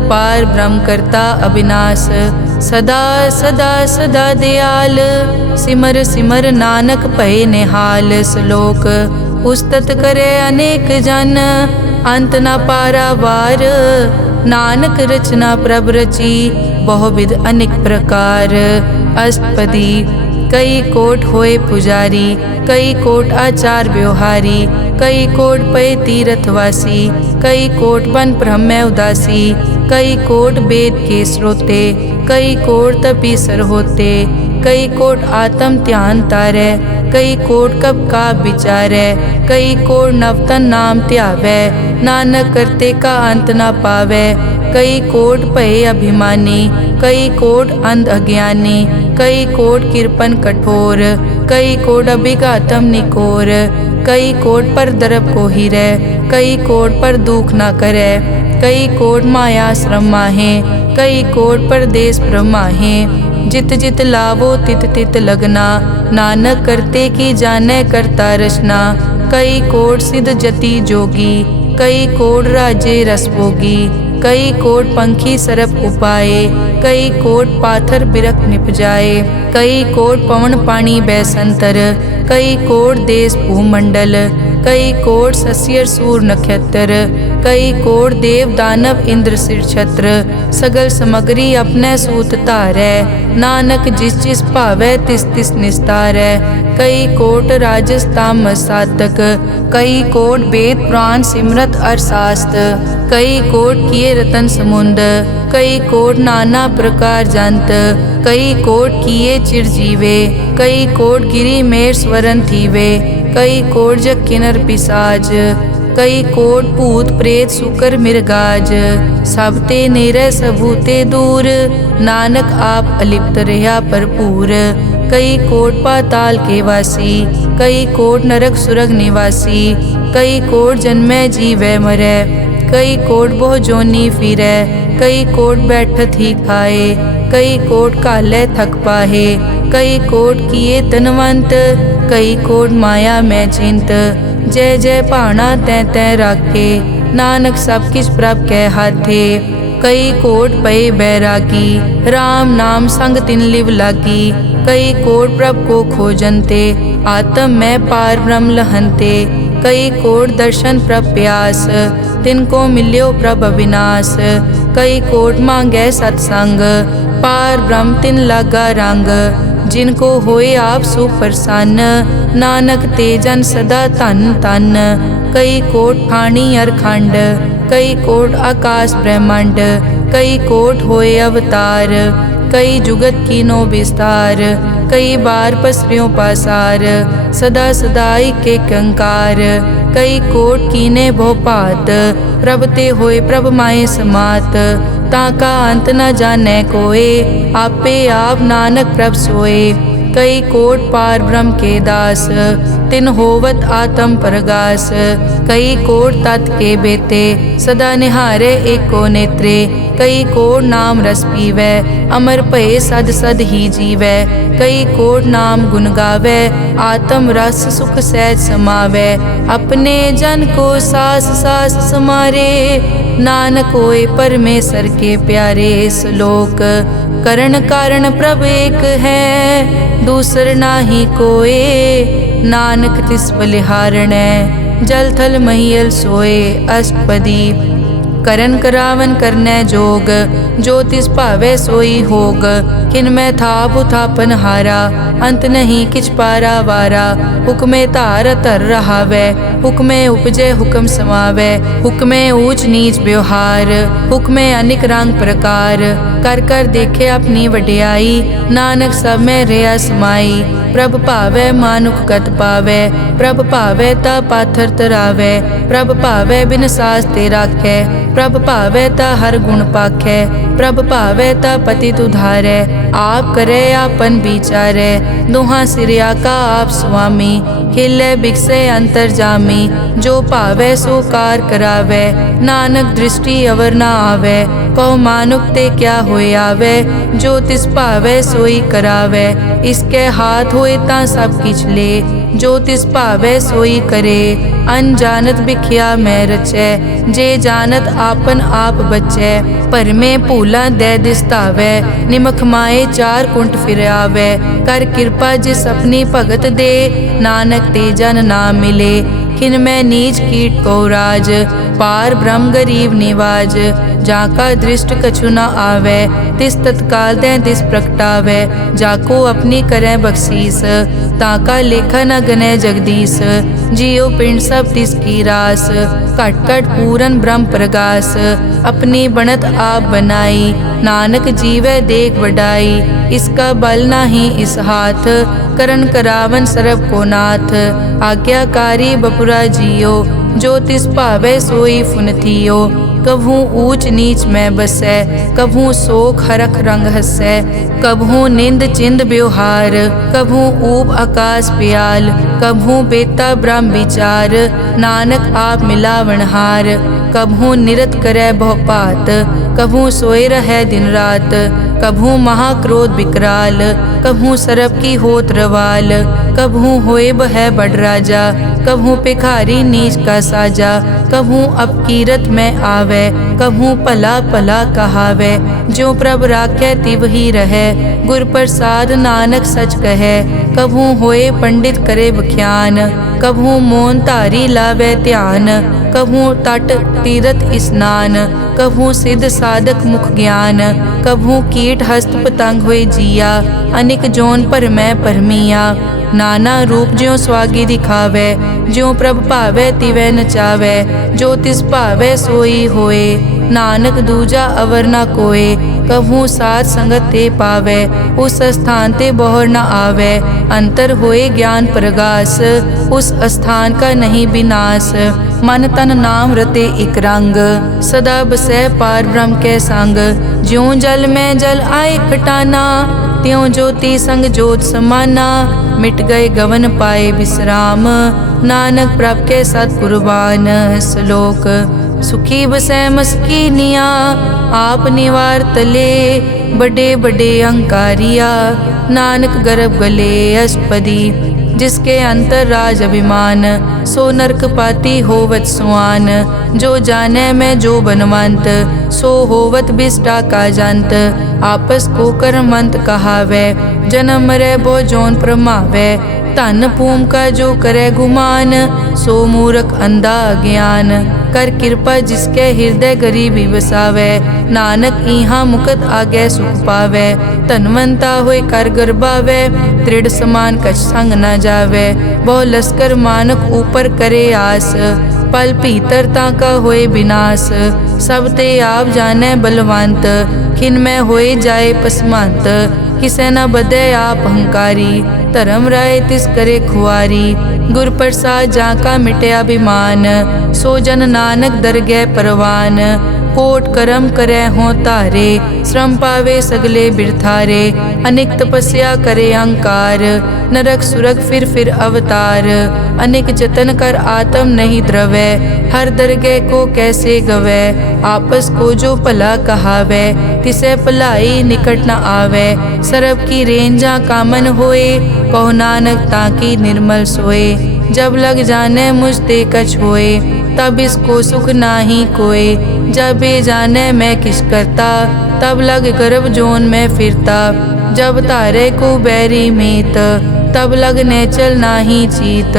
पार ब्रह्म करता अविनाश, सदा सदा सदा दयाल, सिमर सिमर नानक भय निहाल, श्लोक उस्तत करे अनेक जन, अंत न पारावार, नानक रचना प्रभ रची, बहुविध अनेक प्रकार, अष्टपदी कई कोट होए पुजारी, कई कोट आचार व्यवहारी, कई कोट पय तीर्थवासी, कई कोट बन ब्रह्म उदासी, कई कोट वेद के स्रोते, कई कोट तपीसर होते, कई कोट आत्म ध्यान तारै, कई कोट कब का विचारै, कई कोट नवतन नाम ध्यावै, नानक करते का अंत न पावै, कई कोट भय अभिमानी, कई कोट अंध अज्ञानी, कई कोट कृपन कठोर, कई कोट अभिघातम निकोर, कई कोट पर दरब को हिरै, कई कोट पर दुख न करै, कई कोट माया श्रम माहे, कई कोट परदेश ब्रह्माहे, जित जित लावो तित तित लगना, नानक करते की जाने करता रचना, कई कोट सिद्ध जति जोगी, कई कोट राजे रसभोगी, कई कोट पंखी सरप उपाए, कई कोट पाथर बिरख निप जाए, कई कोट पवन पानी बैसंतर, कई कोट देश भूमंडल, कई कोट सस्यर सूर नक्षत्र, कई कोट देव दानव इंद्र सिर छत्र, सगल समग्री अपने सूत धारै, नानक जिस जिस भावै तिस तिस निस्तारै, कई कोट राजस तामस सातक, कई कोट वेद पुराण सिमरत अरशास्त्र, कई कोट किए रतन समुंद, कई कोट नाना प्रकार जंत, कई कोट किए चिरजीवे, कई कोट गिरी मेर स्वरन थीवे, कई कोट जग किनर पिसाज, कई कोट भूत प्रेत सुकर मिर्गाज, सब ते नेरे सबूते दूर, नानक आप अलिप्त रहा भरपूर। कई कोट पाताल के वासी, कई कोट नरक सुरग निवासी, कई कोट जन्मै जीवै मरै, कई कोट बहु जोनी फिरै, कई कोट बैठत ही खाए, कई कोट काले थक पाहे, कई कोट किए तनवंत, कई कोट माया में चिंत। जय जय भाना तै तै राखे, नानक सब किछ प्रभ कै हाथे। कई कोट पए बैरागी, राम नाम संग तिन लिव लागी, कई कोट प्रभ को खोजनते, आत्म में पार ब्रह्म लहनते। कई कोट दर्शन प्रभ प्यास, तिनको मिल्यो प्रभ अविनाश, कई कोट मांगै सत्संग, पार ब्रह्म तिन लागा रंग। जिनको होए आप सुप्रसन्न, नानक ते जन सदा धन धन। कई कोट ठाणी अरखंड, कई कोट आकाश ब्रह्मांड, कई कोट होए अवतार, कई जुगत कीनो विस्तार। कई बार पसरियों पासार, सदा सदाई के कंकार। कई कोट कीने भोपात, प्रभ ते होए प्रभ माए समात। ताका अंत न जाने कोए, आपे आप नानक प्रभ सोए। कई कोट पार ब्रह्म के दास, तिन होवत आत्म परगास। कई कोट तत् के बेते, सदा निहारे एको नेत्रे। कई कोट नाम रस पीवै, अमर भये सद सद ही जीवै। कई कोट नाम गुण गावै, आत्म रस सुख सहज समावै। अपने जन को सास सास समारे, नानक होए परमेश्वर के प्यारे। श्लोक करण कारण प्रभ एक है, दूसर नाही कोए, नानक तिस बलिहारणै, जल थल महियल सोए। अष्टपदी करन करावन करनै जोग, जो तिस भावै सोई होग। किनमै थाप उथापन हारा, अंत नहीं किछ पारा वारा। हुक्मे धार धर रहावै, हुक्मे उपजै हुक्म समावै। हुक्मे ऊंच नीच व्यवहार, हुक्मे अनिक रंग प्रकार। कर कर देखे अपनी वड्याई, नानक सब में रहा समाई। प्रभ भावै मानुख गत पावै, प्रभ भावै ता पाथर तरावै। प्रभ भावै बिन सास ते राखै, प्रभ भावै ता हर गुण पाखै। प्रभ भावै ता पतित उधारै, आप करे आपन विचारै। दोहां सिरिया का आप स्वामी, खिलै बिकसै अंतर जामी। जो भावै सो कार करावै, नानक दृष्टि अवर न आवै। कहो मानुक ते क्या होए आवै, जो तिस भावै सोई करावै। इसके हाथ होए तां सब किछ ले, जो तिस भावै सोई करे। अनजानत बिख्या मैं रचै, जे जानत आपन आप बचै। भरमे भूला दै दिसतावै, निमख माए चार कुंट फिर आवै। कर कृपा जिस अपनी भगत दे, नानक ते जन ना मिले। खिन मैं नीच कीट को राज, पार ब्रह्म गरीब निवाज। जाका दृष्ट कछु न आवै, तिस तत्काल दै दिस प्रगटावै। जाको अपनी करै बख्शीस, ताका लेखा न गनै जगदीश। जियो पिंड सब तिसकी रास, घट घट पूरन ब्रह्म प्रगास। अपनी बनत आप बनाई, नानक जीवै देख वडाई। इसका बल नाही इस हाथ, करन करावन सरब को नाथ। आज्ञाकारी बपुरा जियो, जो तिस भावै सोई फुन थियो। कभू ऊंच नीच में बसै, कभू शोक हरख रंग हसै। कभू निंद चिंद व्यवहार, कभू ऊब आकाश प्याल। कभू बेता ब्रह्म विचार, नानक आप मिलावनहार। कभू निरत करै बहुपात, कभू सोए रहै दिन रात। कभू महाक्रोध विकराल, कभू सरब की होत रवाल। कभू होए बह बड़ राजा, कभू भिखारी नीच का साजा। कभू अपकीरत में आवै, कभू भला भला कहावै। जो प्रभ राखै तिव ही रहै, गुर प्रसाद नानक सच कहै। कभू होए पंडित करे बख्यान, कभू मौन धारी लावै ध्यान। कभू तट तीरथ स्नान, कभू सिद्ध साधक मुख ज्ञान। कभू कीट हस्त पतंग होए जिया, अनिक जोन भरमै भरमिया। नाना रूप ज्यों स्वागी दिखावै, ज्यों प्रभ भावै तिवै नचावै। जो तिस भावै सोई होए, नानक दूजा अवर न कोए। कभू साथ संगत ते पावै, उस स्थान ते बहुर न आवै। अंतर होए ज्ञान प्रगास, उस स्थान का नहीं विनाश। मन तन नाम रते इक रंग, सदा बसै पार ब्रह्म के संग। ज्यों जल में जल आए खटाना, त्यों ज्योति संग ज्योत समाना। मिट गए गवन पाए विश्राम, नानक प्रभ के सतकुर्बान। श्लोक सुखी बसै मस्कीनिया, आप निवार तले। बड़े बड़े अहंकारिया, नानक गर्भ गले अष्टपदी। जिसके अंतर राज अभिमान, सो नरक पाती होवत सुआन। जो जाने में जो बनवंत, सो होवत बिष्टा का जंत। आपस को कर्मंत कहावै, जन्म मरै बो जोन प्रमावै। धन भूम का जो करे गुमान, सो मूर्ख अंधा ज्ञान। कर कृपा जिसके हृदय गरीबी बसावै, नानक इहाँ मुकत आगे सुख पावै। धनवंता होए कर गर्बावै, दृढ़ समान कछ संग न जावै। बहु लश्कर मानक ऊपर करे आस, पल भीतर ताका होए विनाश। सब ते आप जाने बलवंत, खिन में होए जाए पसमंत। किसे न बदे आप अहंकारी, धर्म राय तिस करे खुआरी। गुर प्रसाद जाका मिटे अभिमान, सो जन नानक दरगह परवान। कोट कर्म करे हों तारे, श्रम पावे सगले बिरथारे। अनेक तपस्या करे अहंकार, नरक सुरग फिर अवतार। अनेक जतन कर आत्म नहीं द्रवै, हर दरगह को कैसे गवै। आपस को जो भला कहावै, तिसे भलाई निकट न आवै। सरब की रेंजा कामन होए, कहो नानक ताकि निर्मल सोए। जब लग जाने मुझ ते कछ होए, तब इसको सुख नाही कोय। जब ये जाने मैं किस करता, तब लग गर्भ जोन में फिरता। जब तारे को बैरी मीत, तब लग नेचल नाही चीत।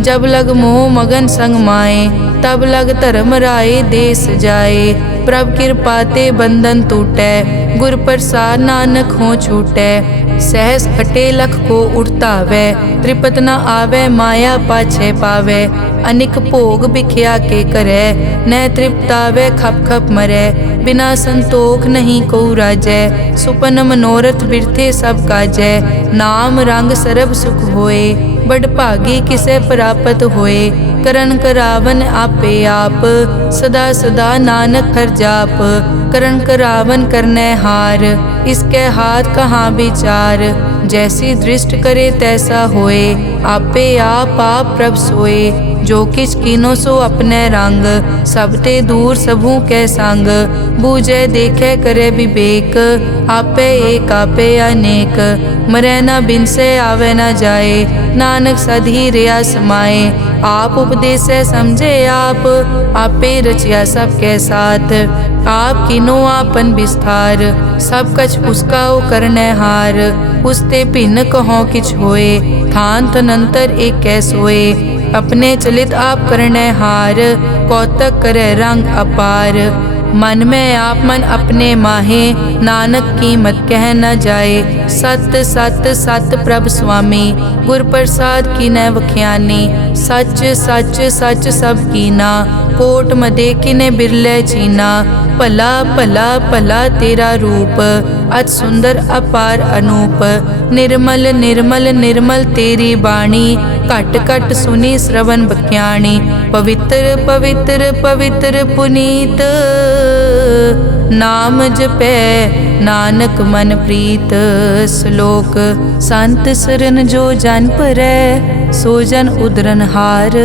जब लग मोह मगन संग माए, तब लग धर्म राय देश जाए। प्रभ कृपाते बंधन टूटै, गुर प्रसाद नानक हो छूटै। सहस खटे लख को उड़तावै, त्रिपत न आवे माया पाछे पावे। अनिक भोग बिख्या के करे, न तृप्तावे खप खप मरै। बिना संतोख नहीं को राजै, सुपन मनोरथ बिरथे सब काजै। नाम रंग सरब सुख होए, बड़ भागी किसे प्राप्त होए। करन करावन आपे आप, सदा सदा नानक हर जाप। करन करावन करने हार, इसके हाथ कहाँ विचार। जैसी दृष्ट करे तैसा होए, आपे आप प्रभ सोए। जो किछ कीनो सो अपने रंग, सब ते दूर सबू के संग। बूझे देखे करे विवेक, आपे एक आपे अनेक। मरै न बिन से आवे न जाए, नानक सधी रिया समाए। आप उपदेसे समझे आप, आपे रचिया सबके साथ। आप किनो आपन विस्तार, सब कछ उसका ओ करने हार। उसते भिन्न कहो किछ होए, थान तनंतर एक कै सोए। अपने चलित आप करने हार, कौतक करे रंग अपार। मन में आप मन अपने माहे, नानक कीमत कह न जाए। सत सत सत प्रभ स्वामी, गुर प्रसाद की न वख्यानी। सच सच सच सब कीना, कोट मदे किने बिरले चीना। भला भला भला तेरा रूप, अत सुंदर अपार अनूप। निर्मल निर्मल निर्मल तेरी बाणी, घट घट सुनी श्रवण बख्याणी। पवित्र पवित्र पवित्र पुनीत, नाम जपै नानक मन प्रीत। श्लोक संत सरन जो जन परै, सो जन उदरन हार।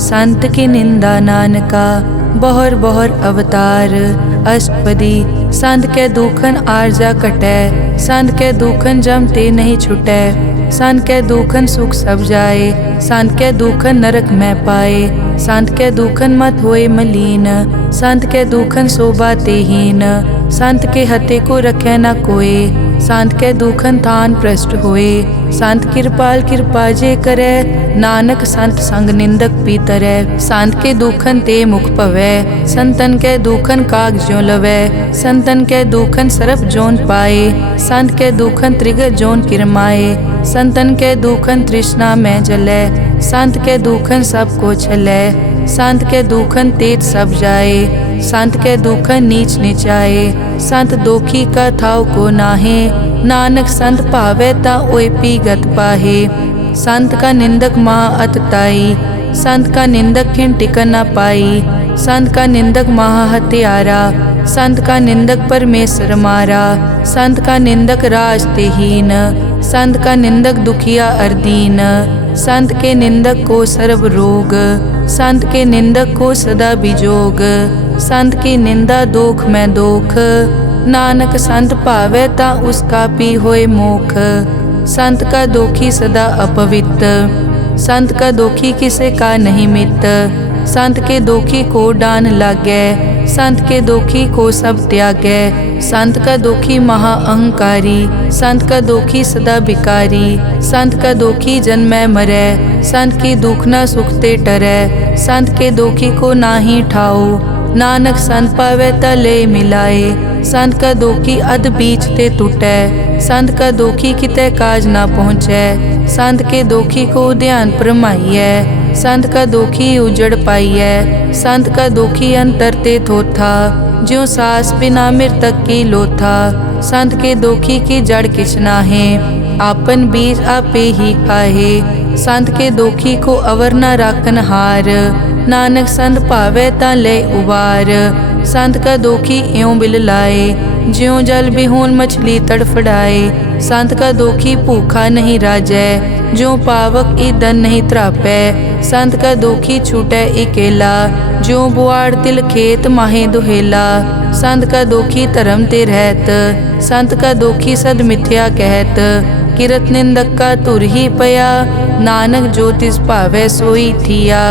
संत की निंदा नानका, बहुर बहुर अवतार। अष्टपदी संत के दुखन आरजा कटै, संत के दुखन जम ते नहीं छुटै। संत के दुखन सुख सब जाए, संत के दुखन नरक में पाए। संत के दुखन मत होए मलीन, संत के दुखन शोभा तेहीन। संत के हते को रखे न कोय, संत के दुखन थान प्रष्ट होए। संत कृपाल कृपा जे करे, नानक संत संग निंदक पीतरै। संत के दुखन ते मुख पवै, संतन के दुखन काग ज्यों लवै। संतन के दुखन सरप जोन पाए, संत के दुखन त्रिगत जोन किरमाए। संतन के दुखन तृष्णा में जलै, संत के दुखन सब को छलै। संत के दुखन तेज सब जाए, संत के दुख नीच निचाए। संत दोखी का थाव को नाहे, नानक संत भावे ता ओए पीगत पाहे। संत का निंदक महा अतताई, संत का निंदक खिन टिकन न पाई। संत का निंदक महा हत्यारा, संत का निंदक परमेश्वर मारा। संत का निंदक राजतेहीन, संत का निंदक दुखिया अर्दीन। संत के निंदक को सर्व रोग, संत के निंदक को सदा बिजोग। संत की निंदा दोख में दोख, नानक संत भावे ता उसका पी होए मोख। संत का दोखी सदा अपवित्र, संत का दोखी किसे का नहीं मित। संत के दोखी को डान लागे, संत के दोखी को सब त्यागे। संत का दोखी महा अहंकारी, संत का दोखी सदा बिकारी। संत का दोखी जन्मै मरै, संत की दुख न सुखते टरै। संत के दोखी को नाही ठाओ, नानक संत पावे ता ले मिलाए। संत का दोखी अध बीच ते टूटै, संत का दोखी किते काज ना पहुँचै। संत के दोखी को ध्यान परमाइयै, संत का दोखी उजड़ पाइयै। संत का दोखी अंतर ते थोथा, ज्यों सास बिना मृतक की लोथा। संत के दोखी की जड़ किछ नाहे, आपन बीज आपे ही खाहे। संत के दोखी को अवर न राखन हार, नानक संत भावे ता ले उबार। संत का दोखी एवं बिल लाए, ज्यों जल बिहोन मछली तड़फड़ाए। संत का दोखी भूखा नहीं राजै, ज्यों पावक ईदन नहीं त्रापै। संत का दोखी छूटै इकेला, ज्यों बुआड़ तिल खेत माहे दुहेला। संत का दोखी धर्म ते रहत, संत का दोखी सद मिथ्या कहत। किरत निंदक का तुर ही पया, नानक जो तिस भावै सोई थिया।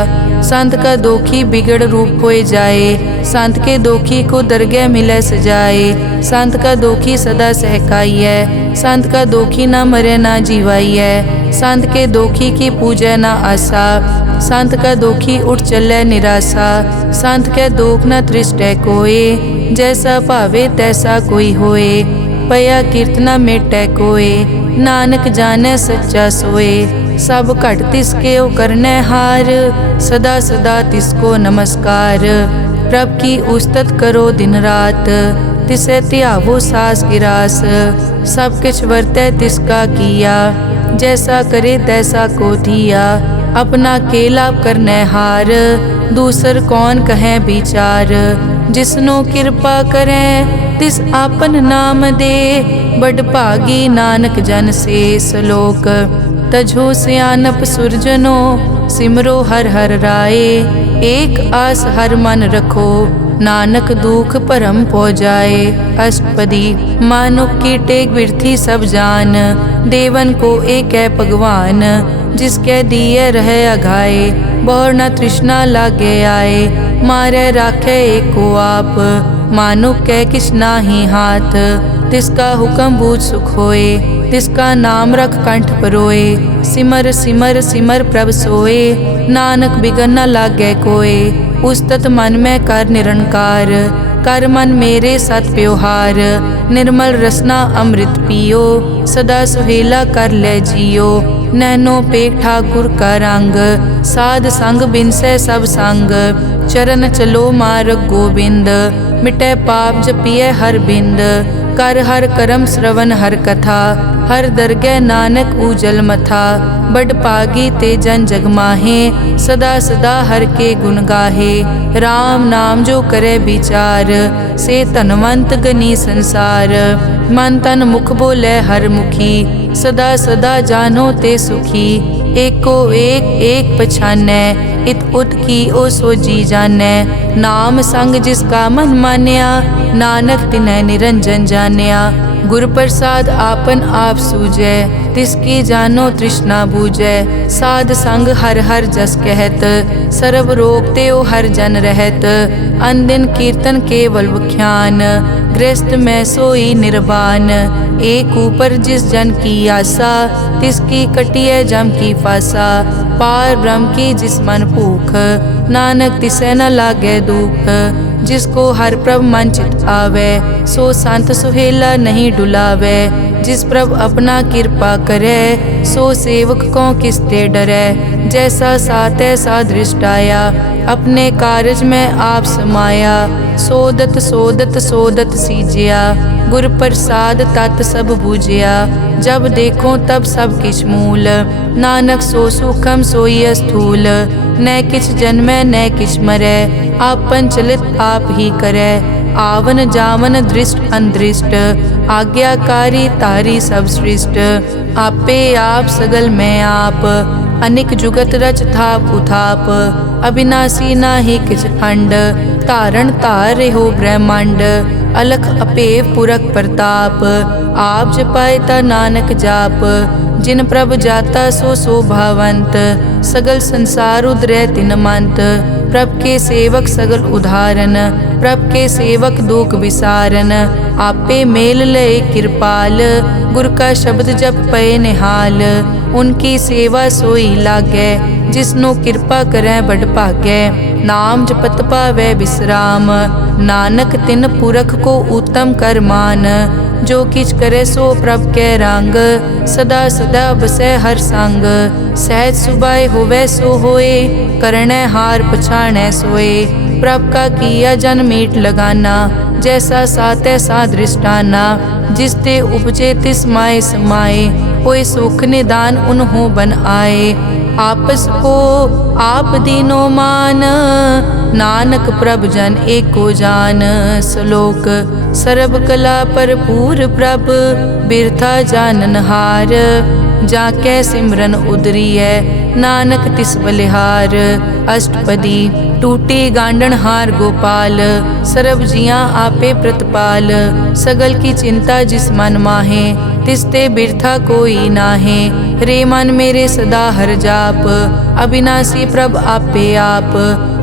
संत का दोखी बिगड़ रूप होए जाए, संत के दोखी को दरगह मिले सजाए। संत का दोखी सदा सहकाइयै, संत का दोखी ना मरे ना जीवाइयै। संत के दोखी की पूजै ना आसा, संत का दोखी उठ चलै निराशा। संत के दोख न तृष्टै कोय, जैसा भावे तैसा कोई होए। पया कीर्तना मेटै कोय, नानक जाने सच्चा सोए। सब घट तिसके ओ करने हार, सदा सदा तिसको नमस्कार। प्रभ की उस्तत करो दिन रात, तिसे त्यावो सास गिरास। सब किछ वर्तै तिसका किया, जैसा करे तैसा को दिया। अपना केला करने हार, दूसर कौन कहे विचार। जिसनो कृपा करे तिस आपन नाम दे, बड़ भागी नानक जन से सलोक। तजो सियानप सुरजनो, सिमरो हर हर राए। एक आस हर मन रखो, नानक दुख परम पो जाए। अष्टपदी मानुक की टेक बिरथी सब जान, देवन को एक है भगवान। जिसके दिए रहे अघाए, बहुर न तृष्णा लागे आए। मारे राखे एको आप, मानुक के किछ नाही हाथ। तिसका हुक्म बूझ सुख होए, तिसका नाम रख कंठ परोए। सिमर सिमर सिमर प्रभ सोए, नानक बिगन न लागे कोय। उस्तत मन में कर निरंकार, कर मन मेरे सत प्योहार। निर्मल रसना अमृत पियो, सदा सुहेला कर ले जियो। नैनो पेख ठाकुर का रंग, साध संग बिनसे सब संग। चरण चलो मार्ग गोबिंद, मिटे पाप जपिए हर बिंद। कर हर करम श्रवण हर कथा, हर दरगह नानक उजल मथा। बड़ पागी ते जन जग माहे, सदा सदा हर के गुण गाहे। राम नाम जो करे विचार, से धनवंत गनी संसार। मन तन मुख बोले हर मुखी, सदा सदा जानो ते सुखी। एको एक एक पछानै, इत उत की ओ सोजी जानै। नाम संग जिसका मन मान्या, नानक तिनै निरंजन जान्या। गुर प्रसाद आपन आप सूझै, तिसकी जानो तृष्णा बूझै। साध संग हर हर जस कहत, सर्व रोग त्यो हर जन रहत। अनदिन कीर्तन केवल व्याख्यान, गृहस्थ में सोई निर्वाण। एक ऊपर जिस जन की आशा, तिसकी कटिए जम की फासा। पार ब्रह्म की जिस मन भूख, नानक तिसे न लागे दुख। जिसको हर प्रभ मन चित आवे, सो संत सुहेला नहीं डुलावे। जिस प्रभ अपना कृपा करे, सो सेवक को किसते डरे। जैसा सात ऐसा दृष्ट आया, अपने कारज में आप समाया। सोदत सोदत सोदत सीजिया, गुर प्रसाद तत् सब बूझिया। जब देखो तब सब किछ मूल, नानक सो सूखम सोई स्थूल। न किछ जन्मै न किछ मरै, आपन चलित आप ही करे। आवन जावन दृष्ट अनदृष्ट, आज्ञाकारी तारी सब सृष्ट। आपे आप सगल में आप, अनिक जुगत रच थाप उथाप। अविनाशी नाहि किछ खंड, धारण धार रहो ब्रह्मांड। अलख अपेव पुरख प्रताप, आप जपाए ता नानक जाप। जिन प्रभ जाता सो शोभावंत, सगल संसार उदरै तिन मंत। प्रभ के सेवक सगल उदाहरण, प्रभ के सेवक दुख विसारन। आपे मेल लय कृपाल, गुर का शब्द जप पए निहाल। उनकी सेवा सोई लागै, जिसनो कृपा करै बड़ भागै। नाम जपत पावै विश्राम, नानक तिन पुरख को उत्तम कर मान। जो किछ करे सो प्रभ कै रंग, सदा सदा बसै हर संग। सहज सुभाए होवै सो होए, करणै हार पछाणै सोए। प्रभ का किया जन मीट लगाना, जैसा सात ऐसा दृष्टाना। जिस ते उपजे तिस माए समाए, होए सुख निदान उन्हों बन आए। आपस को आप दीनो मान, नानक प्रभ जन एको जान। श्लोक सर्ब कला भरपूर प्रभ, बिरथा जानन हार। जाकै सिमरन उदरियै, नानक तिस बलिहार। अष्टपदी टूटी गांडन हार गोपाल, सर्ब जियां आपे प्रतिपाल। सगल की चिंता जिस मन माहे, तिसते बिरथा कोई नाहे। रे मन मेरे सदा हर जाप, अविनाशी प्रभ आपे आप।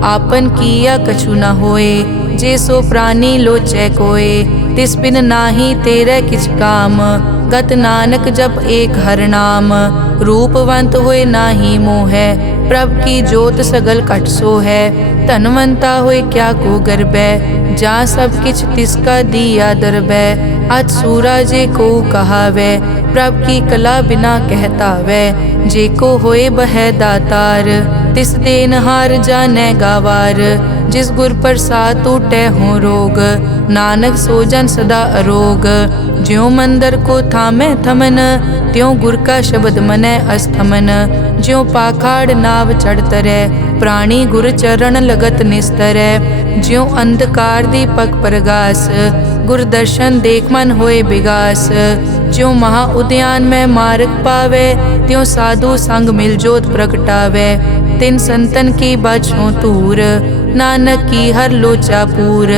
आपन किया कछु न होए, जे सो प्राणी लोचै कोय। तिस बिन नाही तेरे किछ काम, गत नानक जप एक हर नाम। रूपवंत होए नाही मोहै, प्रभ की जोत सगल कट सो है। धनवंता होए क्या को गर्बै, जा सब किछ तिसका दिया दरबै। अज सूरा जे को कहावै, प्रभ की कला बिना कहतावै। जे को होए बह दातार, तिस देनहार जानै गावार। जिस गुर प्रसाद टूटै हो रोग, नानक सो जन सदा अरोग। ज्यों मंदिर को थामै थमन, त्यों गुर का शब्द मनै अस्थमन। ज्यों पाखाड़ नाव चढ़ तरै, प्राणी गुर चरण लगत निस्तरै। ज्यों अंधकार दीपक प्रगास, गुर दर्शन देख मन होए विगास। ज्यों महा उद्यान में मार्ग पावे, त्यों साधु संग मिल जोत प्रगटावे। तिन संतन की बाछों तूर, नानक की हर लोचा पूर।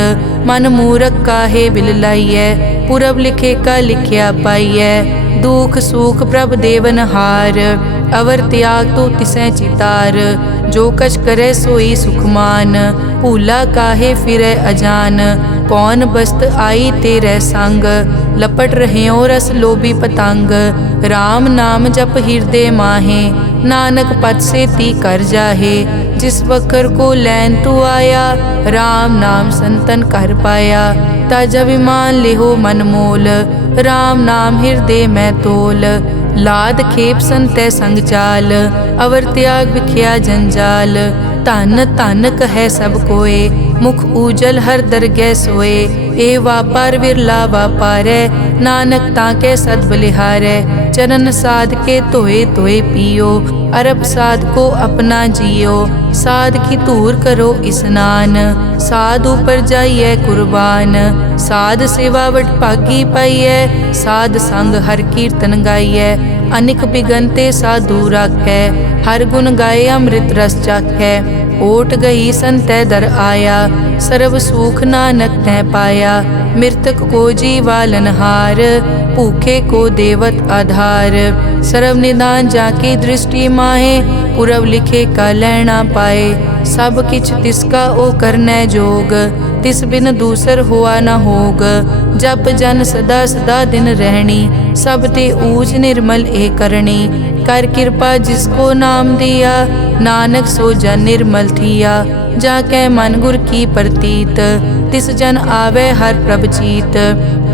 मन मूरख काहे बिल लाइयै, पुरब लिखे का लिखिया पाइयै। दुख सुख प्रभ देवन हार, अवर त्याग तो तिसै चितार। जो कछ करे सोई सुखमान, भूला काहे फिरै अजान। कौन बस्त आई तेरे संग, लपट रह्यो रस लोभी पतंग। राम नाम जप हृदय माहे, नानक पद से ती कर जाहे। जिस वकर को लैन तू आया, राम नाम संतन कर पाया। ताजा विमान लेहो मन मोल, राम नाम हृदय में तोल। लाद खेप संतै संग चाल, अवर त्याग बिखिया जंजाल। धन धन कहे सब कोय, मुख उजल हर दरगह सोए। ए वापार विरला वापारै, नानक ताके सद बलिहारै। चरण साध के धोए धोए पियो, अरब साध को अपना जियो। साध की धूर करो स्नान, साध ऊपर जाइए कुर्बान। साध सेवा वट भागी पाइयै, साध संग हर कीर्तन गाइयै। अनिक बिगनते साधु राखै, हर गुण गाए अमृत रस चाखै। ओट गई संतै दर आया, सर्व सुख नानक तै पाया। मृतक को जीवालन हार, भूखे को देवत आधार। सर्व निदान जाकी दृष्टि माहे, पुरब लिखे का लैना पाए। सब किछ तिसका ओ करनै जोग, तिस बिन दूसर हुआ न होग। जप जन सदा सदा दिन रहनी, सब ते ऊज निर्मल ए करणी। कर कृपा जिसको नाम दिया, नानक सो जन निर्मल थिया। जाकै मन गुर की प्रतीत, तिस जन आवे हर प्रभ जीत।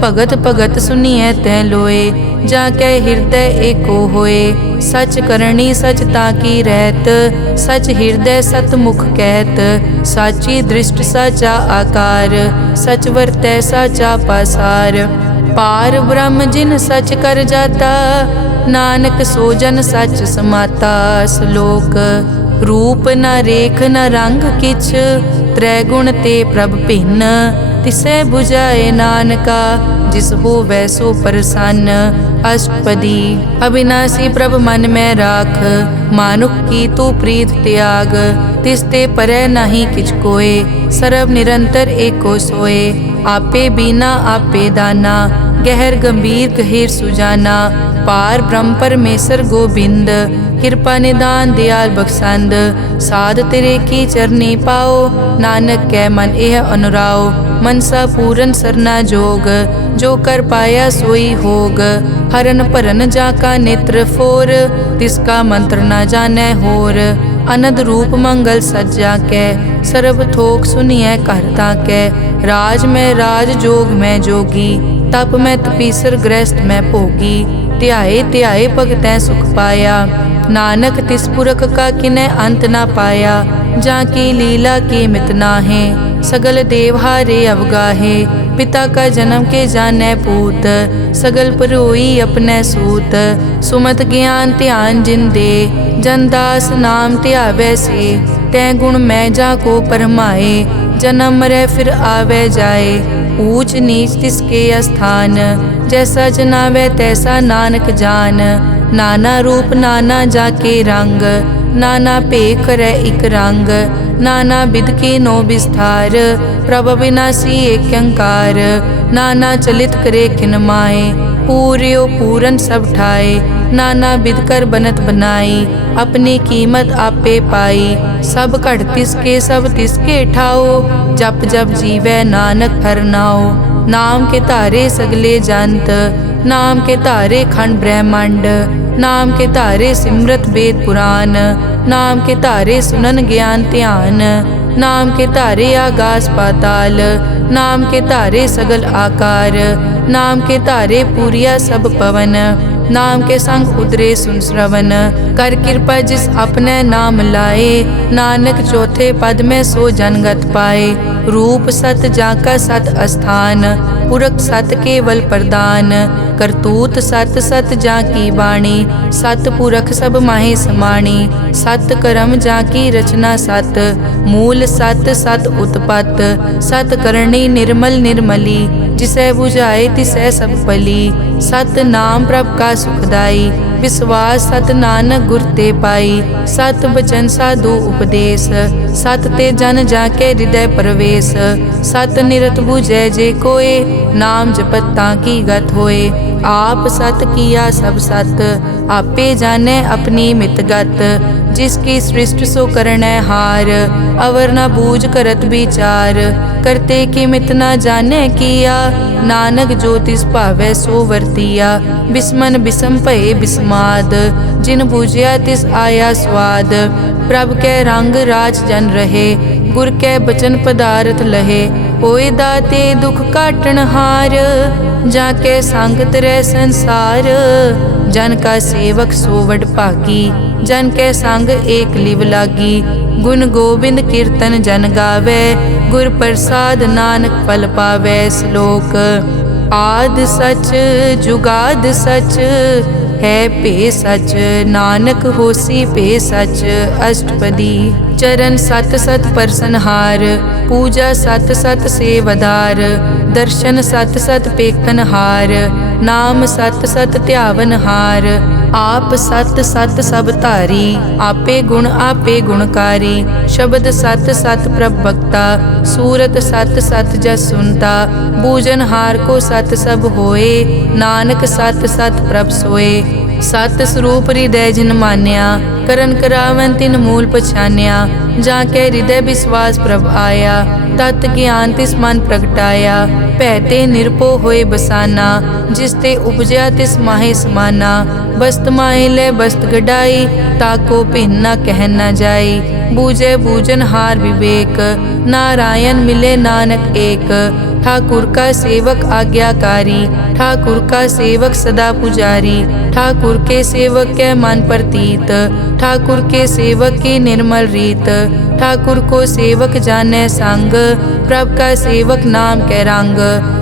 भगत भगत सुनिए तै लोए, जाके हृदय एको होए। सच करनी सच ताकी रहत, सच हृदय सतमुख कहत। साची दृष्ट साचा आकार, सच वरतै साचा पासार। पार ब्रह्म जिन सच कर जाता, नानक सो जन सच समाता। श्लोक रूप न रेख न रंग किछ, त्रैगुण ते प्रभ भिन्न। तिसै बुझाए नानका, जिस होवै सो प्रसन्न। अष्टपदी अविनाशी प्रभ मन में राख, मानुख की तू प्रीत त्याग। तिसते परै नहीं किछ कोय, सर्व निरंतर एको सोए। आपे बीना आपे दाना, गहर गंभीर गहीर सुजाना। पार ब्रह्म परमेश्वर गोबिंद, कृपा निदान दयाल बख्शंद। साध तेरे की चरनी पाओ, नानक कै मन एह अनुराओ। मनसा पूरन सरना जोग, जो कर पाया सोई होग। हरन भरन जाका नेत्र फोर, तिसका मंत्र न जानै होर। अनद रूप मंगल सज्जा कै, सर्व थोक सुनिए कर ताकै। राज में राज जोग में जोगी, तप में तपीसर गृहस्थ में भोगी। ध्याए ध्याए भगतै सुख पाया, नानक तिस पुरख का किनै अंत ना पाया। जाकी लीला की मित नाहे, सगल देवहारे अवगाहे। पिता का जन्म के जानै पूत, सगल परोई अपने सूत। सुमत ज्ञान ध्यान जिन दे, जनदास नाम ध्यावै से। तै गुण मैं जाको परमाए, जन्म मरै फिर आवे जाए। ऊंच नीच तिसके स्थान, जैसा जनावे तैसा नानक जान। नाना रूप नाना जाके रंग, नाना भेख करे इक रंग। नाना बिद के नो विस्तार, प्रभ विनाशी एक अंकार। नाना चलित करे किन माए, पूर्यो पूरन सब ठाए। नाना बिद कर बनत बनाई, अपनी कीमत आपे पाई। सब घट तिसके सब तिसके ठाओ, जप जप जीवै नानक हर नाओ। नाम के धारे सगले जंत, नाम के धारे खंड ब्रह्मांड। नाम के धारे सिमरत वेद पुराण, नाम के धारे सुनन ज्ञान ध्यान। नाम के धारे आकाश पाताल, नाम के धारे सगल आकार। नाम के धारे पूरिया सब पवन, नाम के संग उतरे सुन श्रवण। कर कृपा जिस अपने नाम लाए, नानक चौथे पद में सो जनगत पाए। रूप सत जाका सत अस्थान, पुरख सत केवल प्रदान। करतूत सत सत जाकी वाणी, सत पुरख सब माहे समाणी। सत कर्म जाकी रचना सत, मूल सत सत उत्पत। सत करणी निर्मल निर्मली, जिसे बुझाए तिसै सब पली। सत नाम प्रभ का सुखदाई, विश्वास सत नानक गुर ते पाई। सत बचन साधु उपदेश, सत ते जन जाके हृदय प्रवेश। सत निरत बुझै जे कोय, नाम जपत ताकी गत होए। आप सत किया सब सत, आपे जाने अपनी मितगत। जिसकी सृष्टि सो करनै हार, अवर न बूझ करत विचार। करते कि मित न जाने किया, नानक जो तिस भावै सो वर्तिया। बिस्मन बिसम भये बिस्माद, जिन बूझिया तिस आया स्वाद। प्रभ कै रंग राज जन रहे, गुर कै बचन पदार्थ लहे। होए दाते दुख काटन हार, जाके संग तरै संसार। जन का सेवक सो वड भागी, जन के संग एक लिव लागी। गुण गोबिंद कीर्तन जन गावे, गुर प्रसाद नानक फल पावे। श्लोक आद सच जुगाद सच, है पे सच नानक होसी पे सच। अष्टपदी चरण सत सत परसनहार, पूजा सत सत सेवदार। दर्शन सत सत पेखनहार, नाम सत सत ध्यावनहार। आप सत सत सब धारी, आपे आपे गुणकारी। शब्द सत सत प्रभ भक्ता, सूरत सत सत जस सुनता। बूझनहार को सत सब होए, नानक सत सत प्रभ सोए। सत स्वरूप हृदय जिन मान्या, करन करावन तिन मूल पछान्या। जाके हृदय विश्वास प्रभ आया, तत ज्ञान तिस मन प्रगटाया। भैते निरपो होए बसाना, जिस ते उपजया तिस माहे समाना। बस्त माहे ले बस्त गडाई, ताको भिन्न न कह न जाई। बूझे बूझन हार विवेक, नारायण मिले नानक एक। ठाकुर का सेवक आज्ञाकारी, ठाकुर का सेवक सदा पुजारी। ठाकुर के सेवक के मन प्रतीत, ठाकुर के सेवक की निर्मल रीत। ठाकुर को सेवक जाने संग, प्रभ का सेवक नाम के रंग।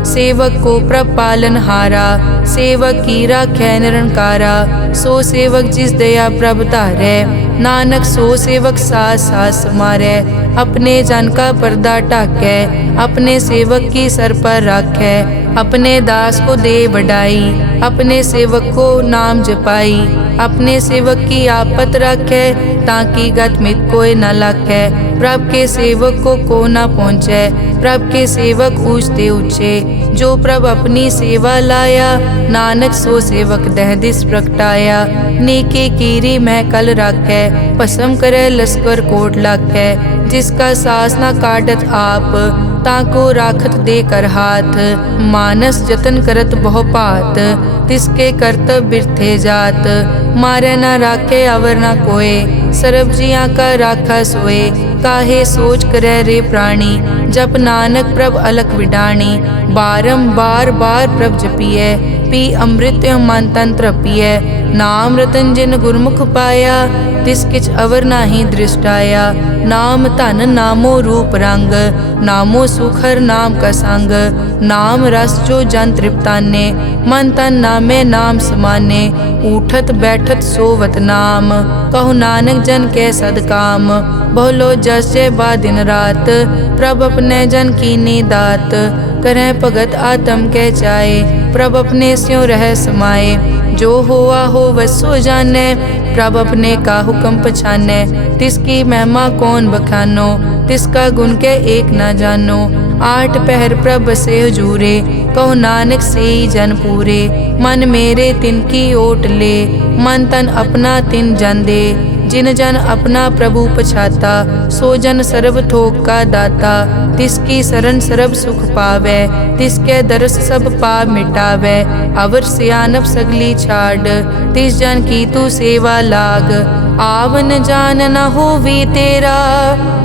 सेवक को प्रभ पालन हारा, सेवक की राखै निरंकारा। सो सेवक जिस दया प्रभ धारै, नानक सो सेवक सास सास समारै। अपने जन का पर्दा ढाकै, अपने सेवक की सर पर राखै। अपने दास को दे बढ़ाई, अपने सेवक को नाम जपाई। अपने सेवक की आपत राखै, ताकि गत मित कोई न लाखै। प्रभ के सेवक को न पहुँचै, प्रभ के सेवक ऊँचते ऊँचे। जो प्रभ अपनी सेवा लाया, नानक सो सेवक दह दिस प्रगटाया। नेके कीरी मह कल राखै, भस्म करे लश्कर कोट लाखै। जिसका सास न काटत आप, ताको राखत दे कर हाथ। मानस जतन करत बहु पात, तिसके करतब बिरथे जात। मारे न राखे अवर न कोय, सर्ब जियां का राखा सोए। काहे सोच करे रे प्राणी, जप नानक प्रभ अलख विडाणी। बारंबार बार प्रभ जपिए, पी अमृत मन तन तृपिए। नाम रतन जिन गुरमुख पाया, तिस किछ अवर नाही दृष्टाया। नाम धन नामो रूप रंग, नामो सुखर नाम का संग। नाम रस जो जन तृप्ताने, मन तन नामे नाम समाने। उठत बैठत सोवत नाम, कहु नानक जन के सदकाम। बहुलो जस जय बा दिन रात, प्रभ अपने जन कीनी दात। करें भगत आत्म के चाए, प्रभ अपने स्यों रह समाए। जो होआ हो वसो जाने, प्रभ अपने का हुक्म पछाने। तिसकी महिमा कौन बखानो, तिसका गुण के एक न जानो। आठ पहर प्रभ से हजूरे, कहो नानक से जन पूरे। मन मेरे तिनकी ओट ले, मन तन अपना तिन जन दे। जिन जन अपना प्रभु पछाता, सो जन सर्ब थोक का दाता। तिसकी शरण सर्ब सुख पावे, तिसके दरस सब पाप मिटावे। अवर सियानप सगली छाड़, तिस जन की तू सेवा लाग। आवन जान न होवी तेरा,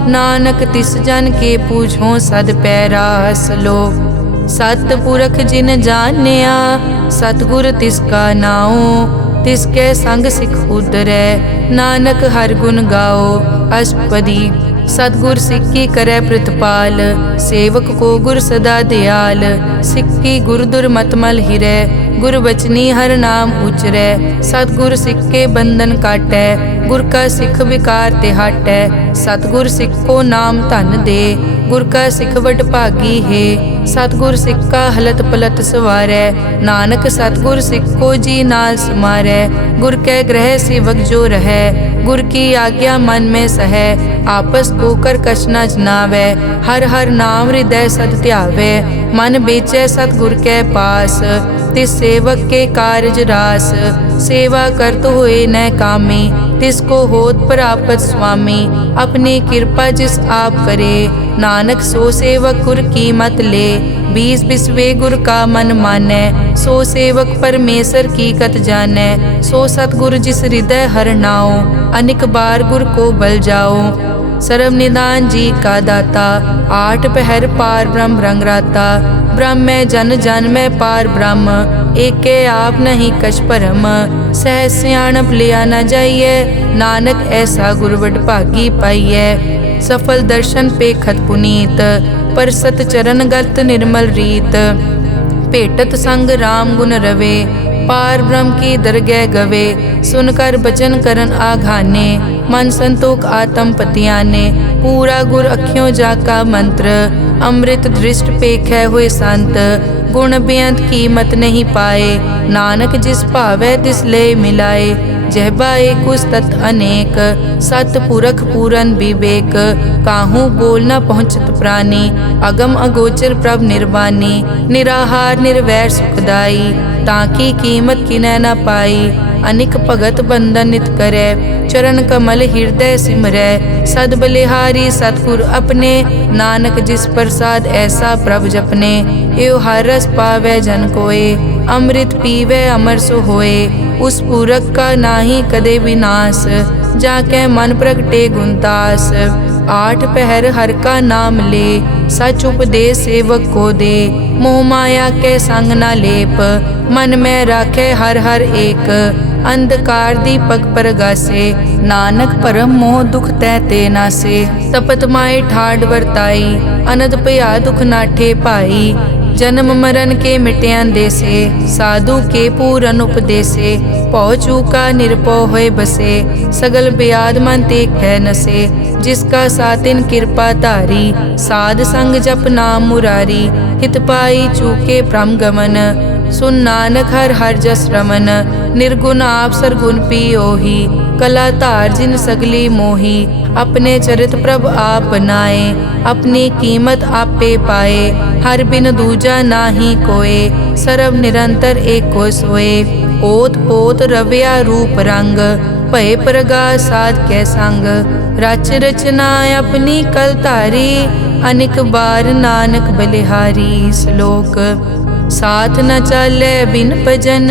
नानक तिस जन के पूछो सद पैरा। सलोक सतपुरख जिन जानिया, सतगुर तिसका नाओ। तिसके संग सिख उतरै, नानक हर गुण गाओ। अष्टपदी सतगुर सिक्की करे प्रतिपाल, सेवक को गुर सदा दयाल। सिक्की गुर दुर्मतमल हिरै, गुर बचनी हर नाम उचरै। सतगुर सिख के बंधन काटै, गुर का सिख विकार ते हटै। सतगुर सिख को नाम धन दे, गुर का सिख वड भागी है। सतगुर सिख का हलत पलत सवारै, नानक सतगुर सिख को जी नाल समारै। गुर के ग्रह सेवक जो रहै, गुर की आज्ञा मन में सहै। आपस को कर कछ न जनावै, हर हर नाम हृदय सद ध्यावै। मन बेचै सतगुर के पास, तिस सेवक के कारज रास। सेवा करत होए न कामी, तिसको होत प्रापत स्वामी। अपनी कृपा जिस आप करे, नानक सो सेवक गुर की मत ले। बीस बिसवे गुर का मन मानै, सो सेवक परमेश्वर की कत जानै। सो सतगुर जिस हृदय हर नाओ, अनेक बार गुर को बल जाओ। सर्व निदान जी का दाता, आठ पहर पार ब्रह्म रंग राता। ब्रह्म में जन जन में पार ब्रह्म, एके आप नहीं कछ परम। सह सियाणप लिया न जाइए, नानक ऐसा गुरवड भागी पाइए। सफल दर्शन पे खत पुनीत, पर सत चरण गत निर्मल रीत। भेटत संग राम गुण रवे, पार ब्रह्म की दरगह गवे। सुनकर बचन करन आघाने, मन संतोख आत्म पतियाने। पूरा गुर अखियों जाका मंत्र, अमृत दृष्ट पेखै हुए संत। गुण बेअंत कीमत नहीं पाए, नानक जिस भावै तिस ले मिलाए। जहबा एक तत् अनेक, सतपुरख पूरन विवेक। काहू बोल न पहुँचत प्राणी, अगम अगोचर प्रभ निर्वाणी। निराहार निर्वैर सुखदाई, ताकि कीमत किनै न पाई। अनिक भगत बंदन नित करे। चरण कमल हृदय सिमरै, सद बलिहारी सतगुर अपने। नानक जिस प्रसाद ऐसा प्रभ जपने, एव हर रस पावै जन कोय। अमृत पीवै अमर सो होए, उस पूरक का नाहि कदे विनाश। जाके मन प्रगटे गुणतास, आठ पहर हर का नाम ले। सच उपदेश सेवक को दे, मोह माया के संग न लेप। मन में राखे हर हर एक, अंधकार दीपक परगासे। नानक परम मोह दुख तै ते नासे। तपत माए ठाड वर्ताई, अनद भया दुख नाठे पाई। जन्म मरण के मिट्यान देसे, साधु के पूरन उपदेसे। पौ चूका निरपौ होए बसे, सगल ब्याद मन तेक है नसे। जिसका सातिन कृपा धारी, साध संग जप नाम मुरारी। हित पाई चूके भ्रम गमन, सुन नानक हर हर जस रमन। निर्गुण आप सरगुण पियोही, कला धार जिन सगली मोही। अपने चरित प्रभ आप बनाए, अपनी कीमत आपे पाए। हर बिन दूजा नाहि कोय, सर्व निरंतर एको सोए। ओत पोत रव्या रूप रंग, भय प्रगास साध कै संग। रच रचना अपनी कल धारी, अनिक बार नानक बलिहारी। श्लोक साथ न चाले बिन भजन,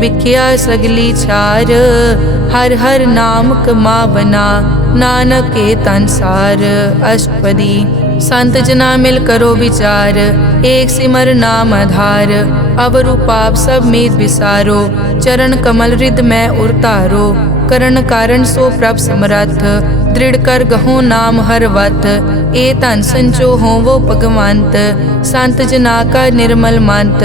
बिख्या सगली छार। हर हर नाम कमावना, नानक के तनसार। अष्टपदी संत जना मिल करो विचार, एक सिमर नाम आधार। अवर पाप सब मीत विसारो, चरण कमल हृद में उरतारो। करण कारण सो प्रभ समरथ, दृढ़ कर गहो नाम हर वत। ए धन संचो हो वो भगवंत, संत जना का निर्मल मंत।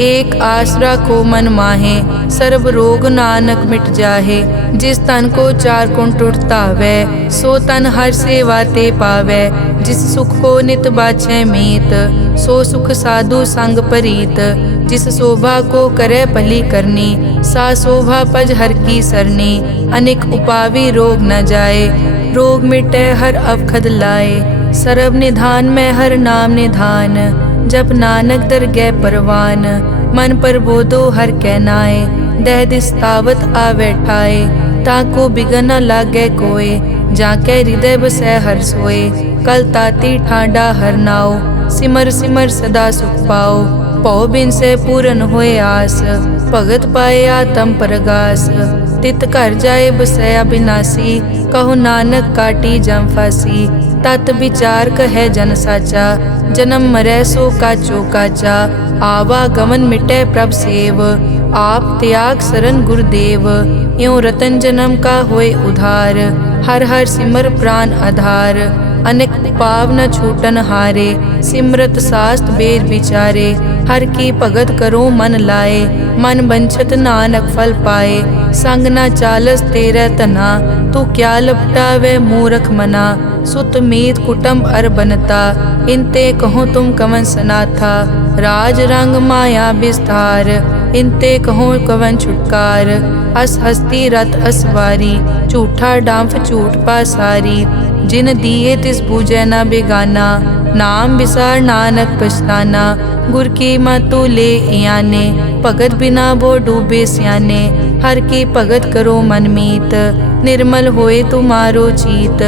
एक आसरा को मन माहे, सर्व रोग नानक मिट जाहे। जिस तन को चार गुण टूटता वै, सो तन हर सेवा ते पावै। जिस सुख को नित बाछै मीत, सो सुख साधु संग परीत। जिस शोभा को करे भली करनी, सा शोभा पज हर की सरनी। अनेक उपावी रोग न जाए, रोग मिटे हर अवखद लाए। सर्व निधान में हर नाम निधान, जप नानक दरगह परवान। मन पर बोधो हर कहनाए, दह दिस तावत आवे ठाए। ताको बिगन न लागे कोय, जाके हृदय बसै हर सोए। कल ताती ठाडा हर नाओ, सिमर सिमर सदा सुख पाओ। पौ बिन से पूरन होए आस, भगत पाए आत्म परगास। तित घर जाए बसया बिनासी, कहो नानक काटी जम फासी। तत विचार कहे जन साचा, जन्म मरै सो काचो काचा। आवागमन मिटै प्रभ सेव, आप त्याग शरण गुरुदेव। यों रतन जन्म का होए उधार, हर हर सिमर प्राण आधार। अनेक पाव न छूटन हारे, सिमरत शास्त्र वेद विचारे। हर की भगत करो मन लाए, मन बंछत नानक फल पाए। संग न चालस तेरे तना, तू क्या लपटावे मूरख मना। सुत मीत कुटुंब अर बनता, इनते कहो तुम कवन सनाथा। राज रंग माया विस्तार, इनते कहो कवन छुटकार। अस हस्ती रत असवारी, झूठा डांफ झूठ पासारी। जिन दिए तिस बूझे न बेगाना, नाम विसार नानक पछताना। गुर की मतु ले याने, भगत बिना वो डूबे स्याने। हर की भगत करो मन मीत, निर्मल होए तुम्हारो चीत।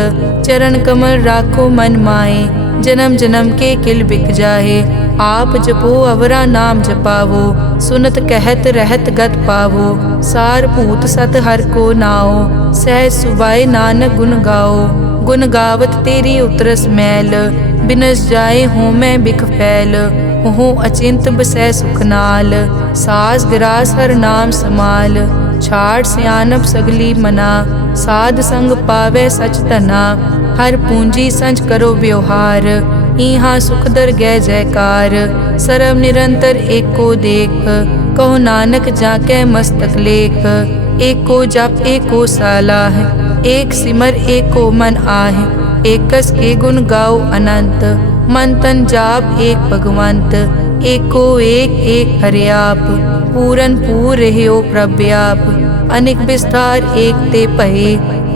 चरण कमल राखो मन माए, जन्म जन्म के किल बिक जाहे। आप जपो अवरा नाम जपावो, सुनत कहत रहत गत पावो। सार भूत सत हर को नाओ, सहज सुबाए नानक गुण गाओ। गुण गावत तेरी उतरस मैल, बिनस जाए हूँ मैं बिख फैल। हूँ अचिंत बसै सुख नाल, सास गिरास हर नाम समाल। छाड़ सियानप सगली मना, साध संग पावे सच तना। हर पूंजी संच करो व्यवहार, इहाँ सुख दर गै जयकार। सर्व निरंतर एको देख, कहो नानक जाके मस्तक लेख। एको जप एको सालाह, एक सिमर एको मन आह। एकस के गुण गाओ अनंत, मन तन जाप एक भगवंत। एको एक एक हरियाप, पूरन पूर रहियो प्रव्याप। अनेक विस्तार एक ते पहे,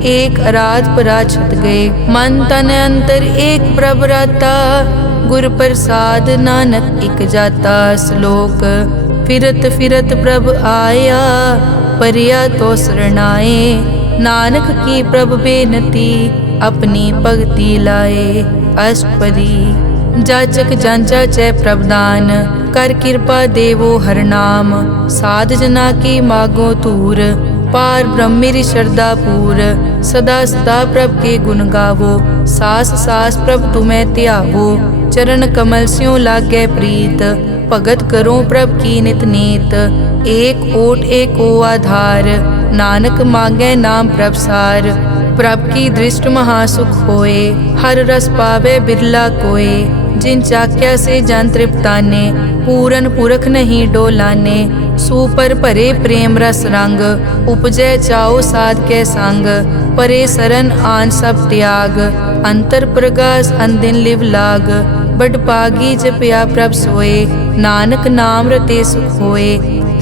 एक अराध पराछत गए। मन तन अंतर एक प्रभ राता, गुर प्रसाद नानक इक जाता। श्लोक फिरत फिरत प्रभ आया, परिया तो सरनाए। नानक की प्रभ बेनती अपनी भगति लाए। अष्टपदी जाचक जांचा चै प्रभदान कर कृपा देवो हर नाम। साध जना की मागो तूर पार ब्रह्मेरी श्रद्धा पूर। सदा सदा प्रभ के गुण गावो सास सास प्रभ तुम्हें त्यावो। चरण कमल स्यों लागे प्रीत भगत करो प्रभ की नित नीत। एक ओट एक ओ आधार नानक मांगे नाम प्रभ सार। प्रभ की दृष्ट महासुख होए हर रस पावे बिरला कोय। जिन चाक्या से जन तृप्ताने पूरन पुरख नहीं डोलाने। सुपर भरे प्रेम रस रंग उपजै चाओ साध के संग। परे सरन आन सब त्याग अंतर प्रगास अनदिन लिव लाग। बड़ पागी जपया प्रभ सोए नानक नाम रते सुख होए।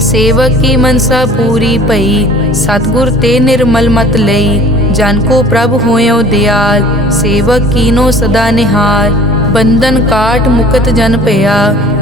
सेवक की मनसा पूरी पई सतगुर ते निर्मल मत लई। जन को प्रभ होयो दयाल सेवक कीनो सदा निहाल। बंधन काट मुकत जन पया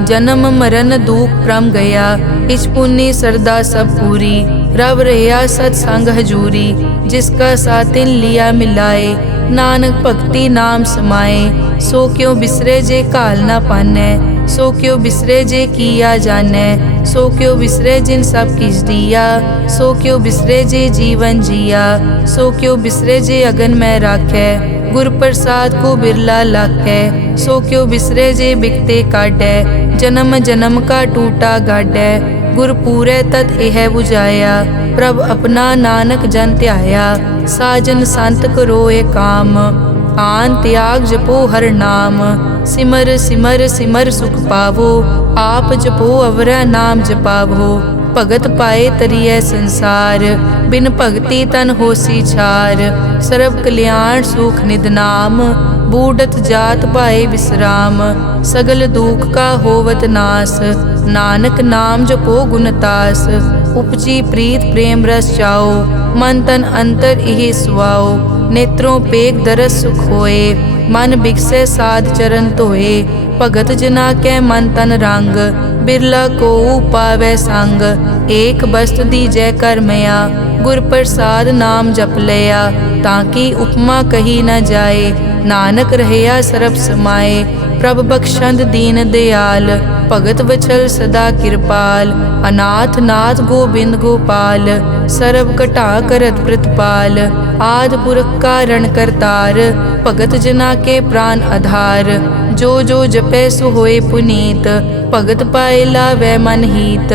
जन्म मरण दुख प्रम गया। इच पुण्य सरदा सब पूरी रव रहा सत्संग हजूरी। जिसका सातिन लिया मिलाए नानक भक्ति नाम समाए। सो क्यों बिसरे जे काल ना पानै सो क्यों बिसरे जे किया जानै। सो क्यों बिसरे जिन सब किस दिया सो क्यों बिसरे जे जीवन जिया। सो क्यों बिसरे जे अगन में राखै गुर प्रसाद को बिरला लाखै। सो क्यों बिसरे जे बिकते काटै जन्म जन्म का टूटा गाडै। गुर पूरे तत् एह बुझाया प्रभ अपना नानक जन ध्याया। साजन संत करो ए काम आन त्याग जपो हर नाम। सिमर सिमर सिमर सुख पावो आप जपो अवरा नाम जपावो। भगत पाए तरिए संसार बिन भगति तन होसी छार। सर्व कल्याण सुख निद नाम बूढ़त जात पाए विश्राम। सगल दुख का होवत नास नानक नाम जपो गुणतास। उपजी प्रीत प्रेम रस चाओ मन तन अंतर इहि सुआओ। नेत्रों पेग दरस सुख होए मन बिकसे साध चरण धोए। भगत जना के मन तन रंग बिरला को पावै संग। एक बस्त दीजै कर मया गुर प्रसाद नाम जप लया। ताकि उपमा कही न जाए नानक रहया सरब समाए। प्रभ बख्शंद दीन दयाल भगत वचल सदा कृपाल। अनाथ नाथ गोबिंद गोपाल सरब कटा करत प्रतिपाल। आद पुरख कारण करतार भगत जना के प्राण आधार। जो जो जपै सो होए पुनीत भगत पाए लावै मन हीत।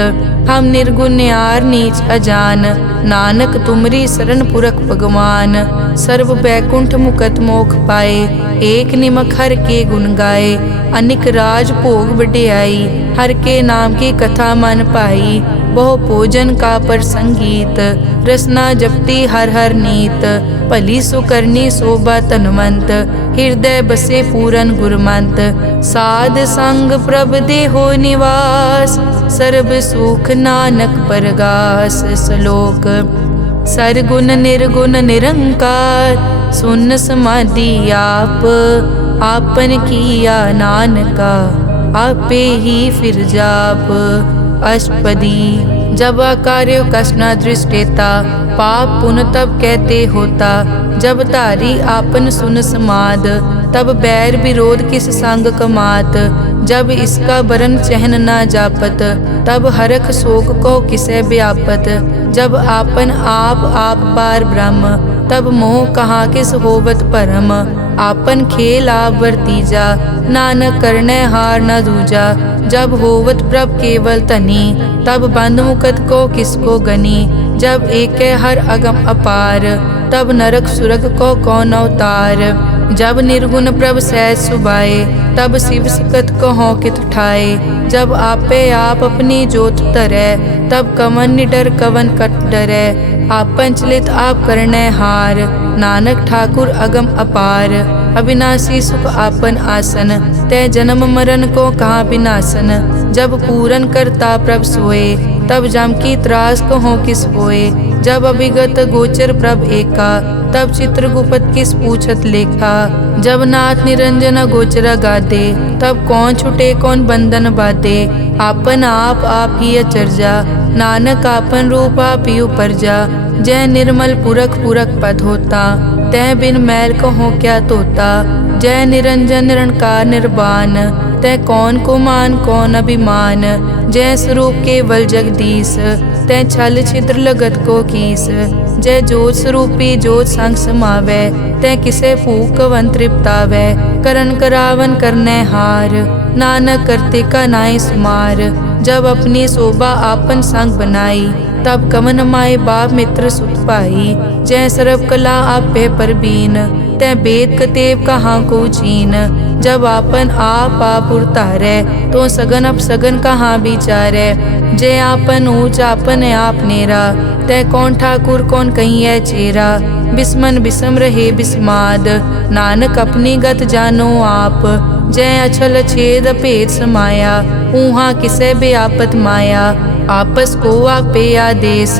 हम निर्गुण न्यार नीच अजान नानक तुमरी शरण पुरख भगवान। सर्व बैकुंठ मुकत मोख पाए एक निमक हर के गुण गाए। अनिक राज भोग वड्याई हर के नाम की कथा मन पाई। बहु भोजन का पर संगीत रसना जपती हर हर नीत। भली सुकरनी शोभा तनवंत हृदय बसे पूरन गुरमंत। साध संग प्रभ देहो निवास सर्ब सुख नानक परगास। श्लोक सरगुण निर्गुण निरंकार सुन समाधि आप। आपन किया नानका आपे ही फिर जाप। अष्टपदी जब कार्य कष्ट न दृष्टेता पाप पुण्य तब कहते होता। जब धारी आपन सुन समाद तब बैर विरोध किस संग कमात। जब इसका बरन चहन न जापत तब हरख शोक को किसे व्यापत। जब आपन आप पार ब्रह्म तब मोह कहाँ किस होवत परम। आपन खेल आप वर्तीजा नानक करने हार न दूजा। जब होवत प्रभ केवल तनी तब बंद मुकत को किसको गनी। जब एक हर अगम अपार तब नरक सुरग को कौन अवतार। जब निर्गुण प्रभ सहज सुभाए तब शिव सकत को कित ठाए। जब आपे आप अपनी जोत तरै तब कवन निडर कवन कट डरै। आपन चलित आप करने हार नानक ठाकुर अगम अपार। अविनाशी सुख आपन आसन तै जन्म मरण को कहाँ विनाशन। जब पूरन करता प्रभ सोए तब जम की त्रास कहो किस होए। जब अभिगत गोचर प्रभ एका, तब चित्रगुप्त किस पूछत लेखा। जब नाथ निरंजन गोचर गादे, तब कौन छुटे कौन बंधन बाधे। आपन आप ही अचरजा, नानक आपन रूप आप ही उपरजा। जय निर्मल पुरख पुरख पद होता, तै बिन मैल कहो क्या तोता। जय निरंजन निरंकार निर्वाण, तै कौन को मान कौन अभिमान। जय स्वरूप केवल जगदीश, तै छल छिद्र लगत को कीस। जय जोत स्वरूपी जोत संग समावै, तै किसे भूख कवन तृप्तावै। करन करावन करनै हार, नानक करते का नाई सुमार। जब अपनी शोभा आपन संग बनाई, तब कवन माए बाप मित्र सुत पाई। जय सर्व कला आपे परबीन, तै वेद कतेव कहाँ को चीन। जब आपन आप उतारै, तो सगन अपसगन कहाँ विचारै। जय आपन ऊंच आपन आप नेरा, तै कौन ठाकुर कौन कहिए चेरा। बिस्मन बिसम रहे बिस्माद, नानक अपनी गत जानो आप। जय अछल छेद भेद समाया, ऊहा किसे बेआपत माया। आपस को आपे आदेश,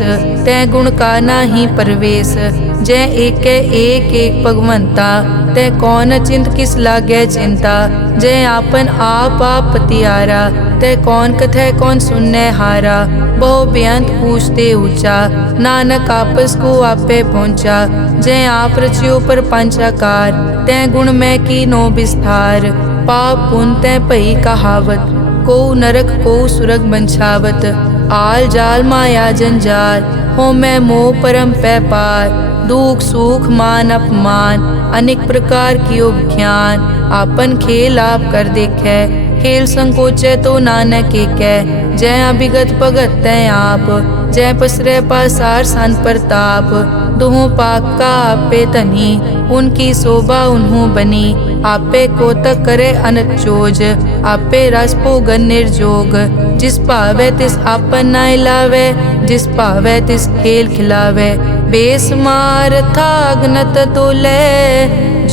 तै गुण का नाही परवेश। जय एक भगवंता, तै कौन चिंत किस लागे चिंता। जय आपन आप पतियारा, तै कौन कथै कौन सुनने हारा। बहु बेअंत पूछते ऊंचा, नानक आपस को आपे पहुँचा। जय आप रचियो पर पंचाकार, तै गुण में की नो विस्तार। पाप पुण्य तै भई कहावत, को नरक को सुरग बंछावत। आल जाल माया जंजाल, हो मैं मोह परम पै पार। दुख सुख मान अपमान, अनेक प्रकार कियो ज्ञान। आपन खेल आप कर देखे, खेल संकोचे तो नानक एकै। जय अभिगत भगत तै आप, जय पसरै पासार सन प्रताप। दुहों पाक का आपे तनी, उनकी शोभा उन्हों बनी। आपे कोतक करे अनत चोज, आपे रस भोगन निर्जोग। जिस भावै तिस आपन नाय लावै, जिस भावै तिस खेल खिलावै। बेसमार था अगनत तोलै,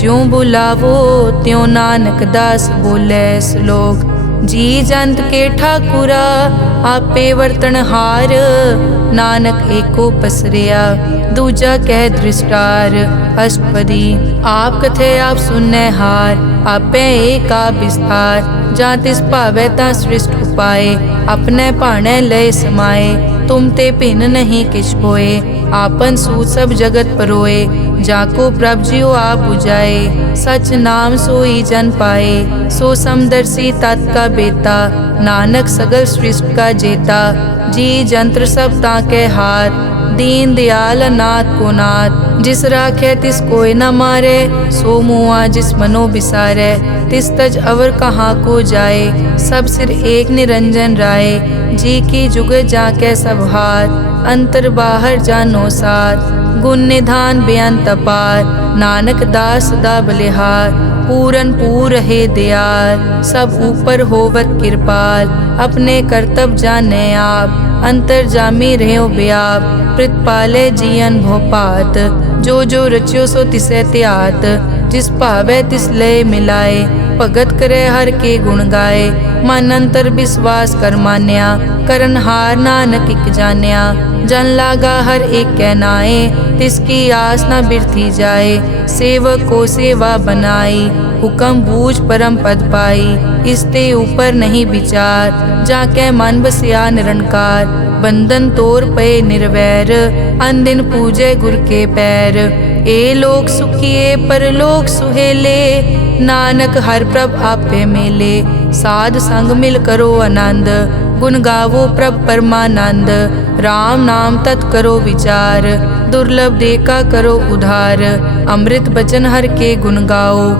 ज्यों बुलावो त्यों नानक दास बोले। श्लोक। जी जंत के ठाकुरा, आपे वर्तन हार। नानक एको पसरिया, दूजा कह दृष्टार। अष्टपदी। आप कथे आप सुनने हार, आपे एक आप विस्तार। जा तिस भावै ता सृष्ट उपाय, अपने भाणे लय समाए। तुम ते भिन्न नहीं किछ होए, आपन सूत सब जगत परोए। जाको प्रभ जियो आप बुझाए, सच नाम सोई जन पाए। सो समदर्शी तत् का बेता, नानक सगल सृष्टि का जेता। जी जंत्र सब ताके हाथ, दीन दयाल अनाथ को नाथ। जिस राखे तिस कोई न मारे, सो मुआ जिस मनो बिसारे। तिस तज अवर कहाँ को जाए, सब सिर एक निरंजन राय। जी की जुग जाके सब हाथ, अंतर बाहर जानो साथ। गुण निधान बेअंत अपार, नानक दास सदा बलिहार। पूरन पूर है दयाल, सब ऊपर होवत कृपाल। अपने कर्तव्य जाने आप, अंतर जामी रहो व्याप। प्रतिपाले जियन भोपात, जो जो रचियो सो तिसे त्यात। जिस भावै तिस लय मिलाए, भगत करे हर के गुण गाए। मन अंतर विश्वास कर मान्या, करन हार नानक इक जान्या। जन लागा हर एक कै नाए, तिसकी आस न बिरथी जाए। सेवक को सेवा बनाई, हुक्म बूझ परम पद पाई। इसते ऊपर नहीं विचार, जाके मन बसिया निरंकार। बंधन तोर पे निर्वैर, अन दिन पूजे गुर के पैर। ए लोक सुखिए परलोक सुहेले, नानक हर प्रभ आपे मेले। साध संग मिल करो आनंद, गुण गावो प्रभ परमानंद। राम नाम तत् करो विचार, दुर्लभ देखा करो उधार। अमृत बचन हर के गुण गाओ,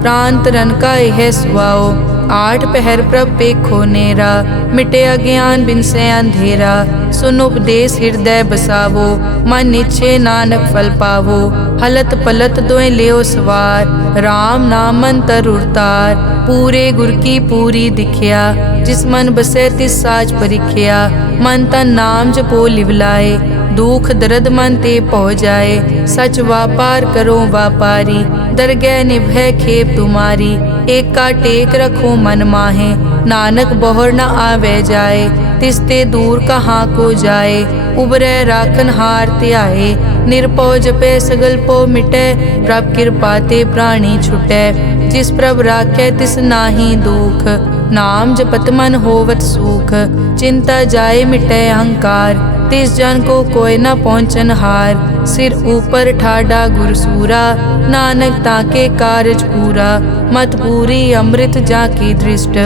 प्रांत रन का यह सुआओ। आठ पहर प्रभ पेखो नेरा, मिटे अज्ञान बिन से अंधेरा। सुन उपदेश हृदय बसावो, मन इच्छे नानक फल पावो। हलत पलत दोए लियो सवार, राम नाम अंतर उरतार। पूरे गुर की पूरी दिखिया, जिस मन बसे तिस साच परिखिया। मन तन नाम जपो लिवलाए, दुख दर्द मन ते पौ जाए। सच व्यापार करो व्यापारी, दरगह निभय खेप तुम्हारी। एका टेक रखो मन माहे, नानक बहुर न आवे जाए। तिसते दूर कहाँ को जाए, उबरै राखन हार ध्याए। निरपौ जपै सगल पौ मिटै, प्रभ कृपा ते प्राणी छुटै। जिस प्रभ राखै तिस नाहि दुख, नाम जपत मन होवत सुख। चिंता जाए मिटै अहंकार, तिस जन को कोय न पहुँचन हार। सिर ऊपर ठाडा गुरसूरा, नानक ताके कारज पूरा। मत पूरी अमृत जाकी दृष्ट,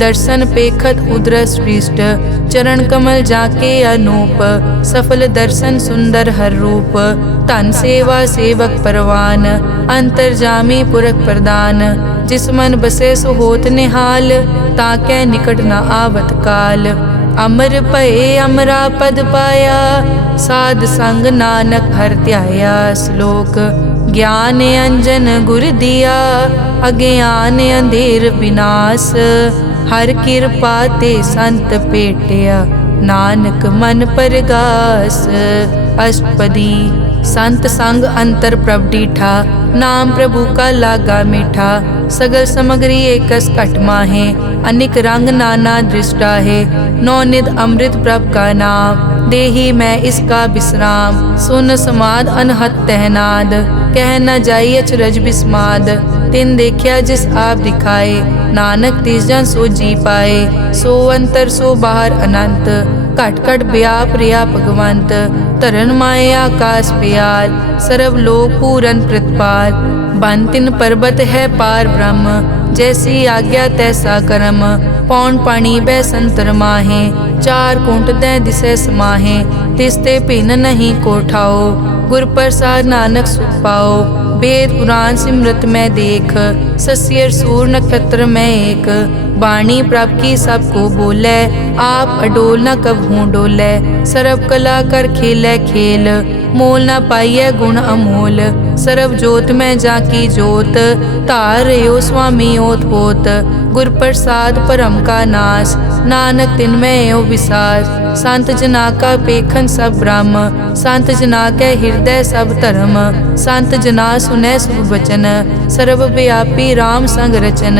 दर्शन पेखत उदरस पृष्ठ। चरण कमल जाके अनूप, सफल दर्शन सुंदर हर रूप। धन सेवा सेवक परवान, अंतर्जामी पुरख प्रदान। जिस मन बसे सो होत निहाल, ताकै निकट न आवत काल। अमर भये अमरा पद पाया, साध संग नानक हर ध्याया। श्लोक ज्ञान अंजन गुर दिया, अज्ञान अंधेर विनाश। हर कृपा ते संत पेटिया, नानक मन परगास। अष्टपदी संत संग अंतर प्रभ डीठा, नाम प्रभु का लागा मीठा। सगल समग्री एकस घट माहे, अनिक रंग नाना दृष्टा है। नौनिध अमृत प्रभ का नाम, देही मैं इसका विश्राम। सुन समाद अनहत तहनाद, कह न जाई अचरज बिस्माद। तिन देखिया जिस आप दिखाए, नानक तिस जन सो जी पाए। सो अंतर सो बाहर अनंत, घट घट व्याप रिया भगवंत। धरन माए आकाश प्याल, सर्व लोक पूरन प्रतिपाल। बन तिन पर्वत है पार ब्रह्म, जैसी आज्ञा तैसा कर्म। पौन पानी बै संतर माहे, चार कुंट दै दिसै समाहे। तिसते भिन्न नहीं कोठाओ, गुर प्रसाद नानक सुख पाओ। वेद पुराण सिमरत में देख, सस्यर सूर नक्षत्र में एक। वाणी प्रभ की सबको बोले, आप अडोल न कबहूँ डोले। सर्व कला कर खेलै खेल, मोल न पाइयै गुण अमोल। सर्व जोत में जाकी जोत, धार रयो स्वामी ओत पोत। गुर प्रसाद परम का नाश, नानक तिन में यो विसास। संत जना का पेखन सब ब्रह्म, संत जना के हृदय सब धर्म। संत जना सुनै शुभ वचन, सर्व व्यापी राम संग रचन।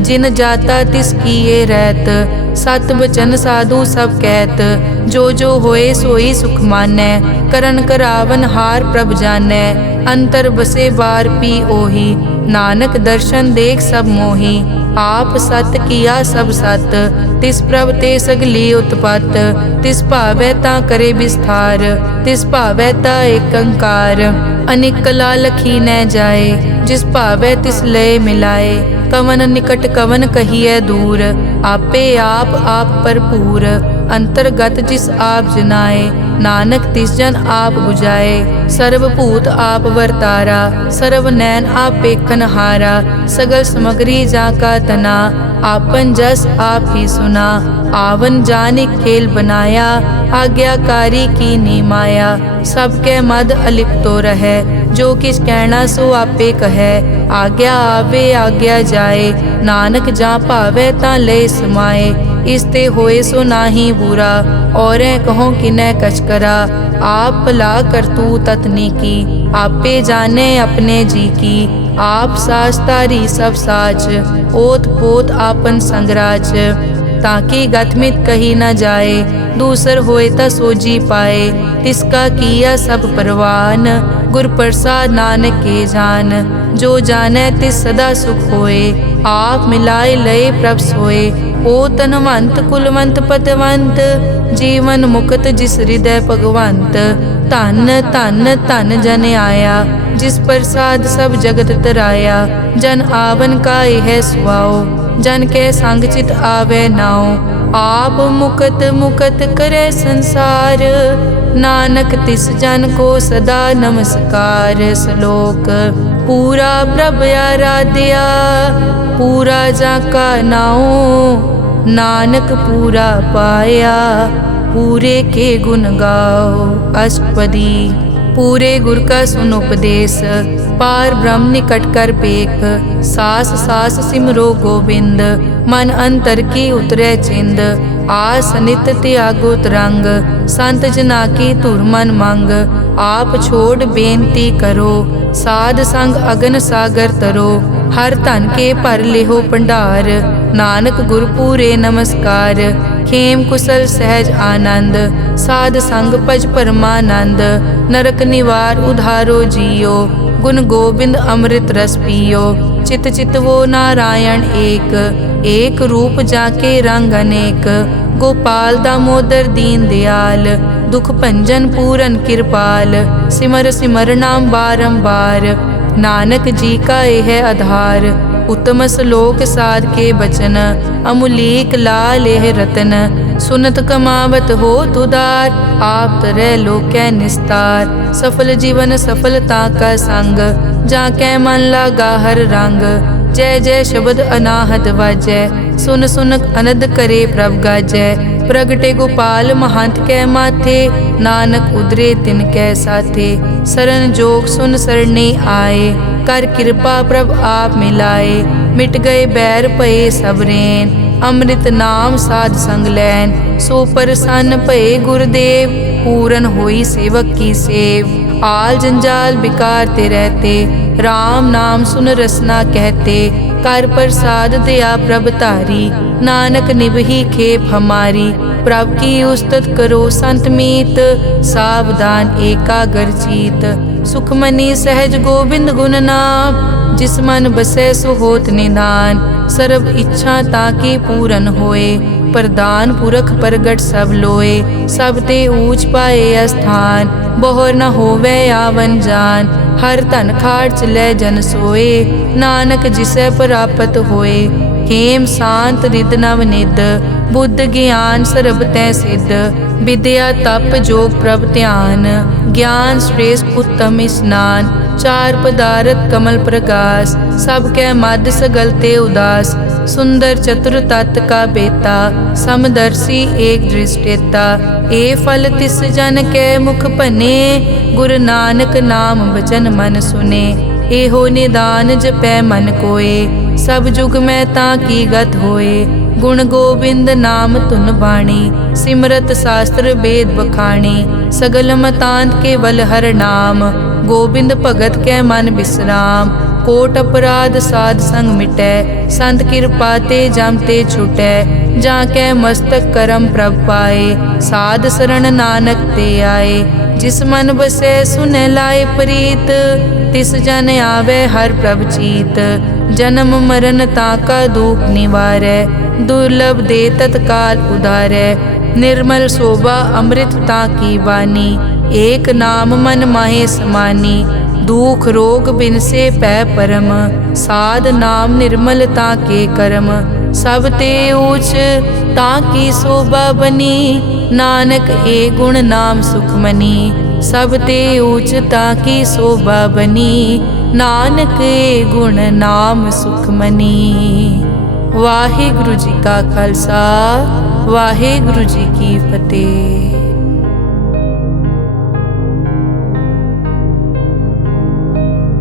जिन जाता तिस किए रहत, सत बचन साधु सब कहत। जो जो होए सोई सुख मानै, करन करावन हार प्रभ जानै। अंतर बसे बार पी ओही, नानक दर्शन देख सब मोही। आप सत किया सब सत, तिस प्रभ ते सगली उत्पत। तिस भावै ता करे विस्तार, तिस भावै ता एक अंकार। अनेक कला लखी न जाए, जिस भावै तिस लय मिलाए। कवन निकट कवन कहिए दूर, आपे आप भरपूर। अंतर्गत जिस आप जनाए, नानक तिस जन आप बुझाए। सर्वभूत आप वर्तारा, सर्व नैन आप पेखन हारा। सगल समग्री जाका तना, आपन जस आप ही सुना। आवन जानि खेल बनाया, आज्ञाकारी की नी माया। सबके मद अलिप्तो रहे, जो किस कहना सो आपे कहे। आज्ञा आवे आज्ञा जाए, नानक जा भावे ता ले समाए। इसते होए सो नाही बुरा, और कहो किनै कछ करा। आप भला करतू ततनी की, आपे जाने अपने जी की। आप साच तारी सब साच, ओत पोत आपन संगराज। ताकि गतमित कही न जाए, दूसर होए ता सोजी पाए। तिसका किया सब परवान, गुर प्रसाद नानक के जान। जो जाने तिस सदा सुख होए, आप मिलाए लय प्रभ सोए। ओ तनवंत कुलवंत पतवंत, जीवन मुक्त जिस हृदय भगवंत। धन धन धन जन आया, जिस प्रसाद सब जगत तराया। जन आवन का यह सुआओ, जन के संग चित आवे नाओ। आप मुकत मुकत करे संसार, नानक तिस जन को सदा नमस्कार। श्लोक पूरा प्रभ आराध्या, पूरा जाका नाओ। नानक पूरा पाया, पूरे के गुण गाओ। अष्टपदी पूरे गुर का सुन उपदेश, पार ब्रह्म निकट कर पेख। सास सास सिमरो गोविंद, मन अंतर की उतरे चिंद। आस नित त्यागो तरंग, संत जना की धुर मन मंग। आप छोड़ बेनती करो, साध संग अगन सागर तरो। हर धन के भर लेहो भंडार, नानक गुर पूरे नमस्कार। खेम कुशल सहज आनंद, साध संग भज परमानंद। नरक निवार उधारो जियो, गुण गोबिंद अमृत रस पियो। चित चित वो नारायण एक, एक रूप जाके रंग अनेक। गोपाल दामोदर दीन दयाल, दुख भंजन पूरन कृपाल। सिमर सिमर नाम बारंबार, नानक जी का यह आधार। उत्तम श्लोक साध के बचन, अमुलीक लाल यह रतन। सुनत कमावत हो तुदार, आप तरह लोकै निस्तार। सफल जीवन सफलता का संग, जाकै मन लागा हर रंग। जय जय शब्द अनाहत वाजै, सुन सुन अनद करे प्रभ गाजै। प्रगटे गोपाल महंत कै माथे, नानक उदरे तिन कै साथे। सरन जोग सुन सरने आए, कर कृपा प्रभ आप मिलाए। मिट गए बैर भये सब रैन, अमृत नाम साध संग लैन। सो प्रसन्न भये गुरुदेव, पूरन होई सेवक की सेव। आल जंजाल बिकार ते रहते, राम नाम सुन रसना कहते। कर प्रसाद दया प्रभ तारी, नानक निभही खेप हमारी। प्रभ की उस्तत करो संत मीत, सावधान एकाग्र चीत। सुखमनी सहज गोबिंद गुण नाम, जिस मन बसै सो होत निधान। सर्ब इच्छा ताकी पूरन होए, प्रदान पुरख प्रगट सब लोए। सब ते ऊंच पाए अस्थान, बहुर न होवे आवन जान। हर धन खाट लै जन सोए, नानक जिसै प्राप्त होए। हेम शांत रिद नव निद, बुद्ध ज्ञान सर्ब तै सिद्ध। विद्या तप जोग प्रभ ध्यान, ज्ञान श्रेष्ठ उत्तम स्नान। चार पदारथ कमल प्रकाश, सब कै मद सगल ते उदास। सुंदर चतुर तत् का बेता, समदर्शी एक दृष्टेता। ए फल तिस जन कै मुख बने, गुरु नानक नाम बचन मन सुने। एहो निदान जपै मन कोय, सब जुग में ताकी गत होए। गुण गोबिंद नाम तुन बाणी, सिमरत शास्त्र वेद बखाणी। सगल मतांत केवल हर नाम, गोबिंद भगत कै मन विश्राम। कोट अपराध साध संग मिटै, संत कृपा ते जम ते छुटै। जाकै मस्तक करम प्रभ पाए, साध शरण नानक ते आए। जिस मन बसै सुनै लाए प्रीत, तिस जन आवे हर प्रभ चीत। जन्म मरण ताका दुख निवारै, दुर्लभ दे तत्काल उधारै। निर्मल शोभा अमृत ताकी वाणी, एक नाम मन माहे समानी। दुख रोग बिन से पै परम, साध नाम निर्मल ताके करम। सब ते ऊच ताकी शोभा बनी, नानक ए गुण नाम सुखमनी। सब ते ऊच ताकी शोभा बनी, नानक ए गुण नाम सुखमनी। वाहिगुरु जी का खालसा, वाहिगुरु जी की फतेह।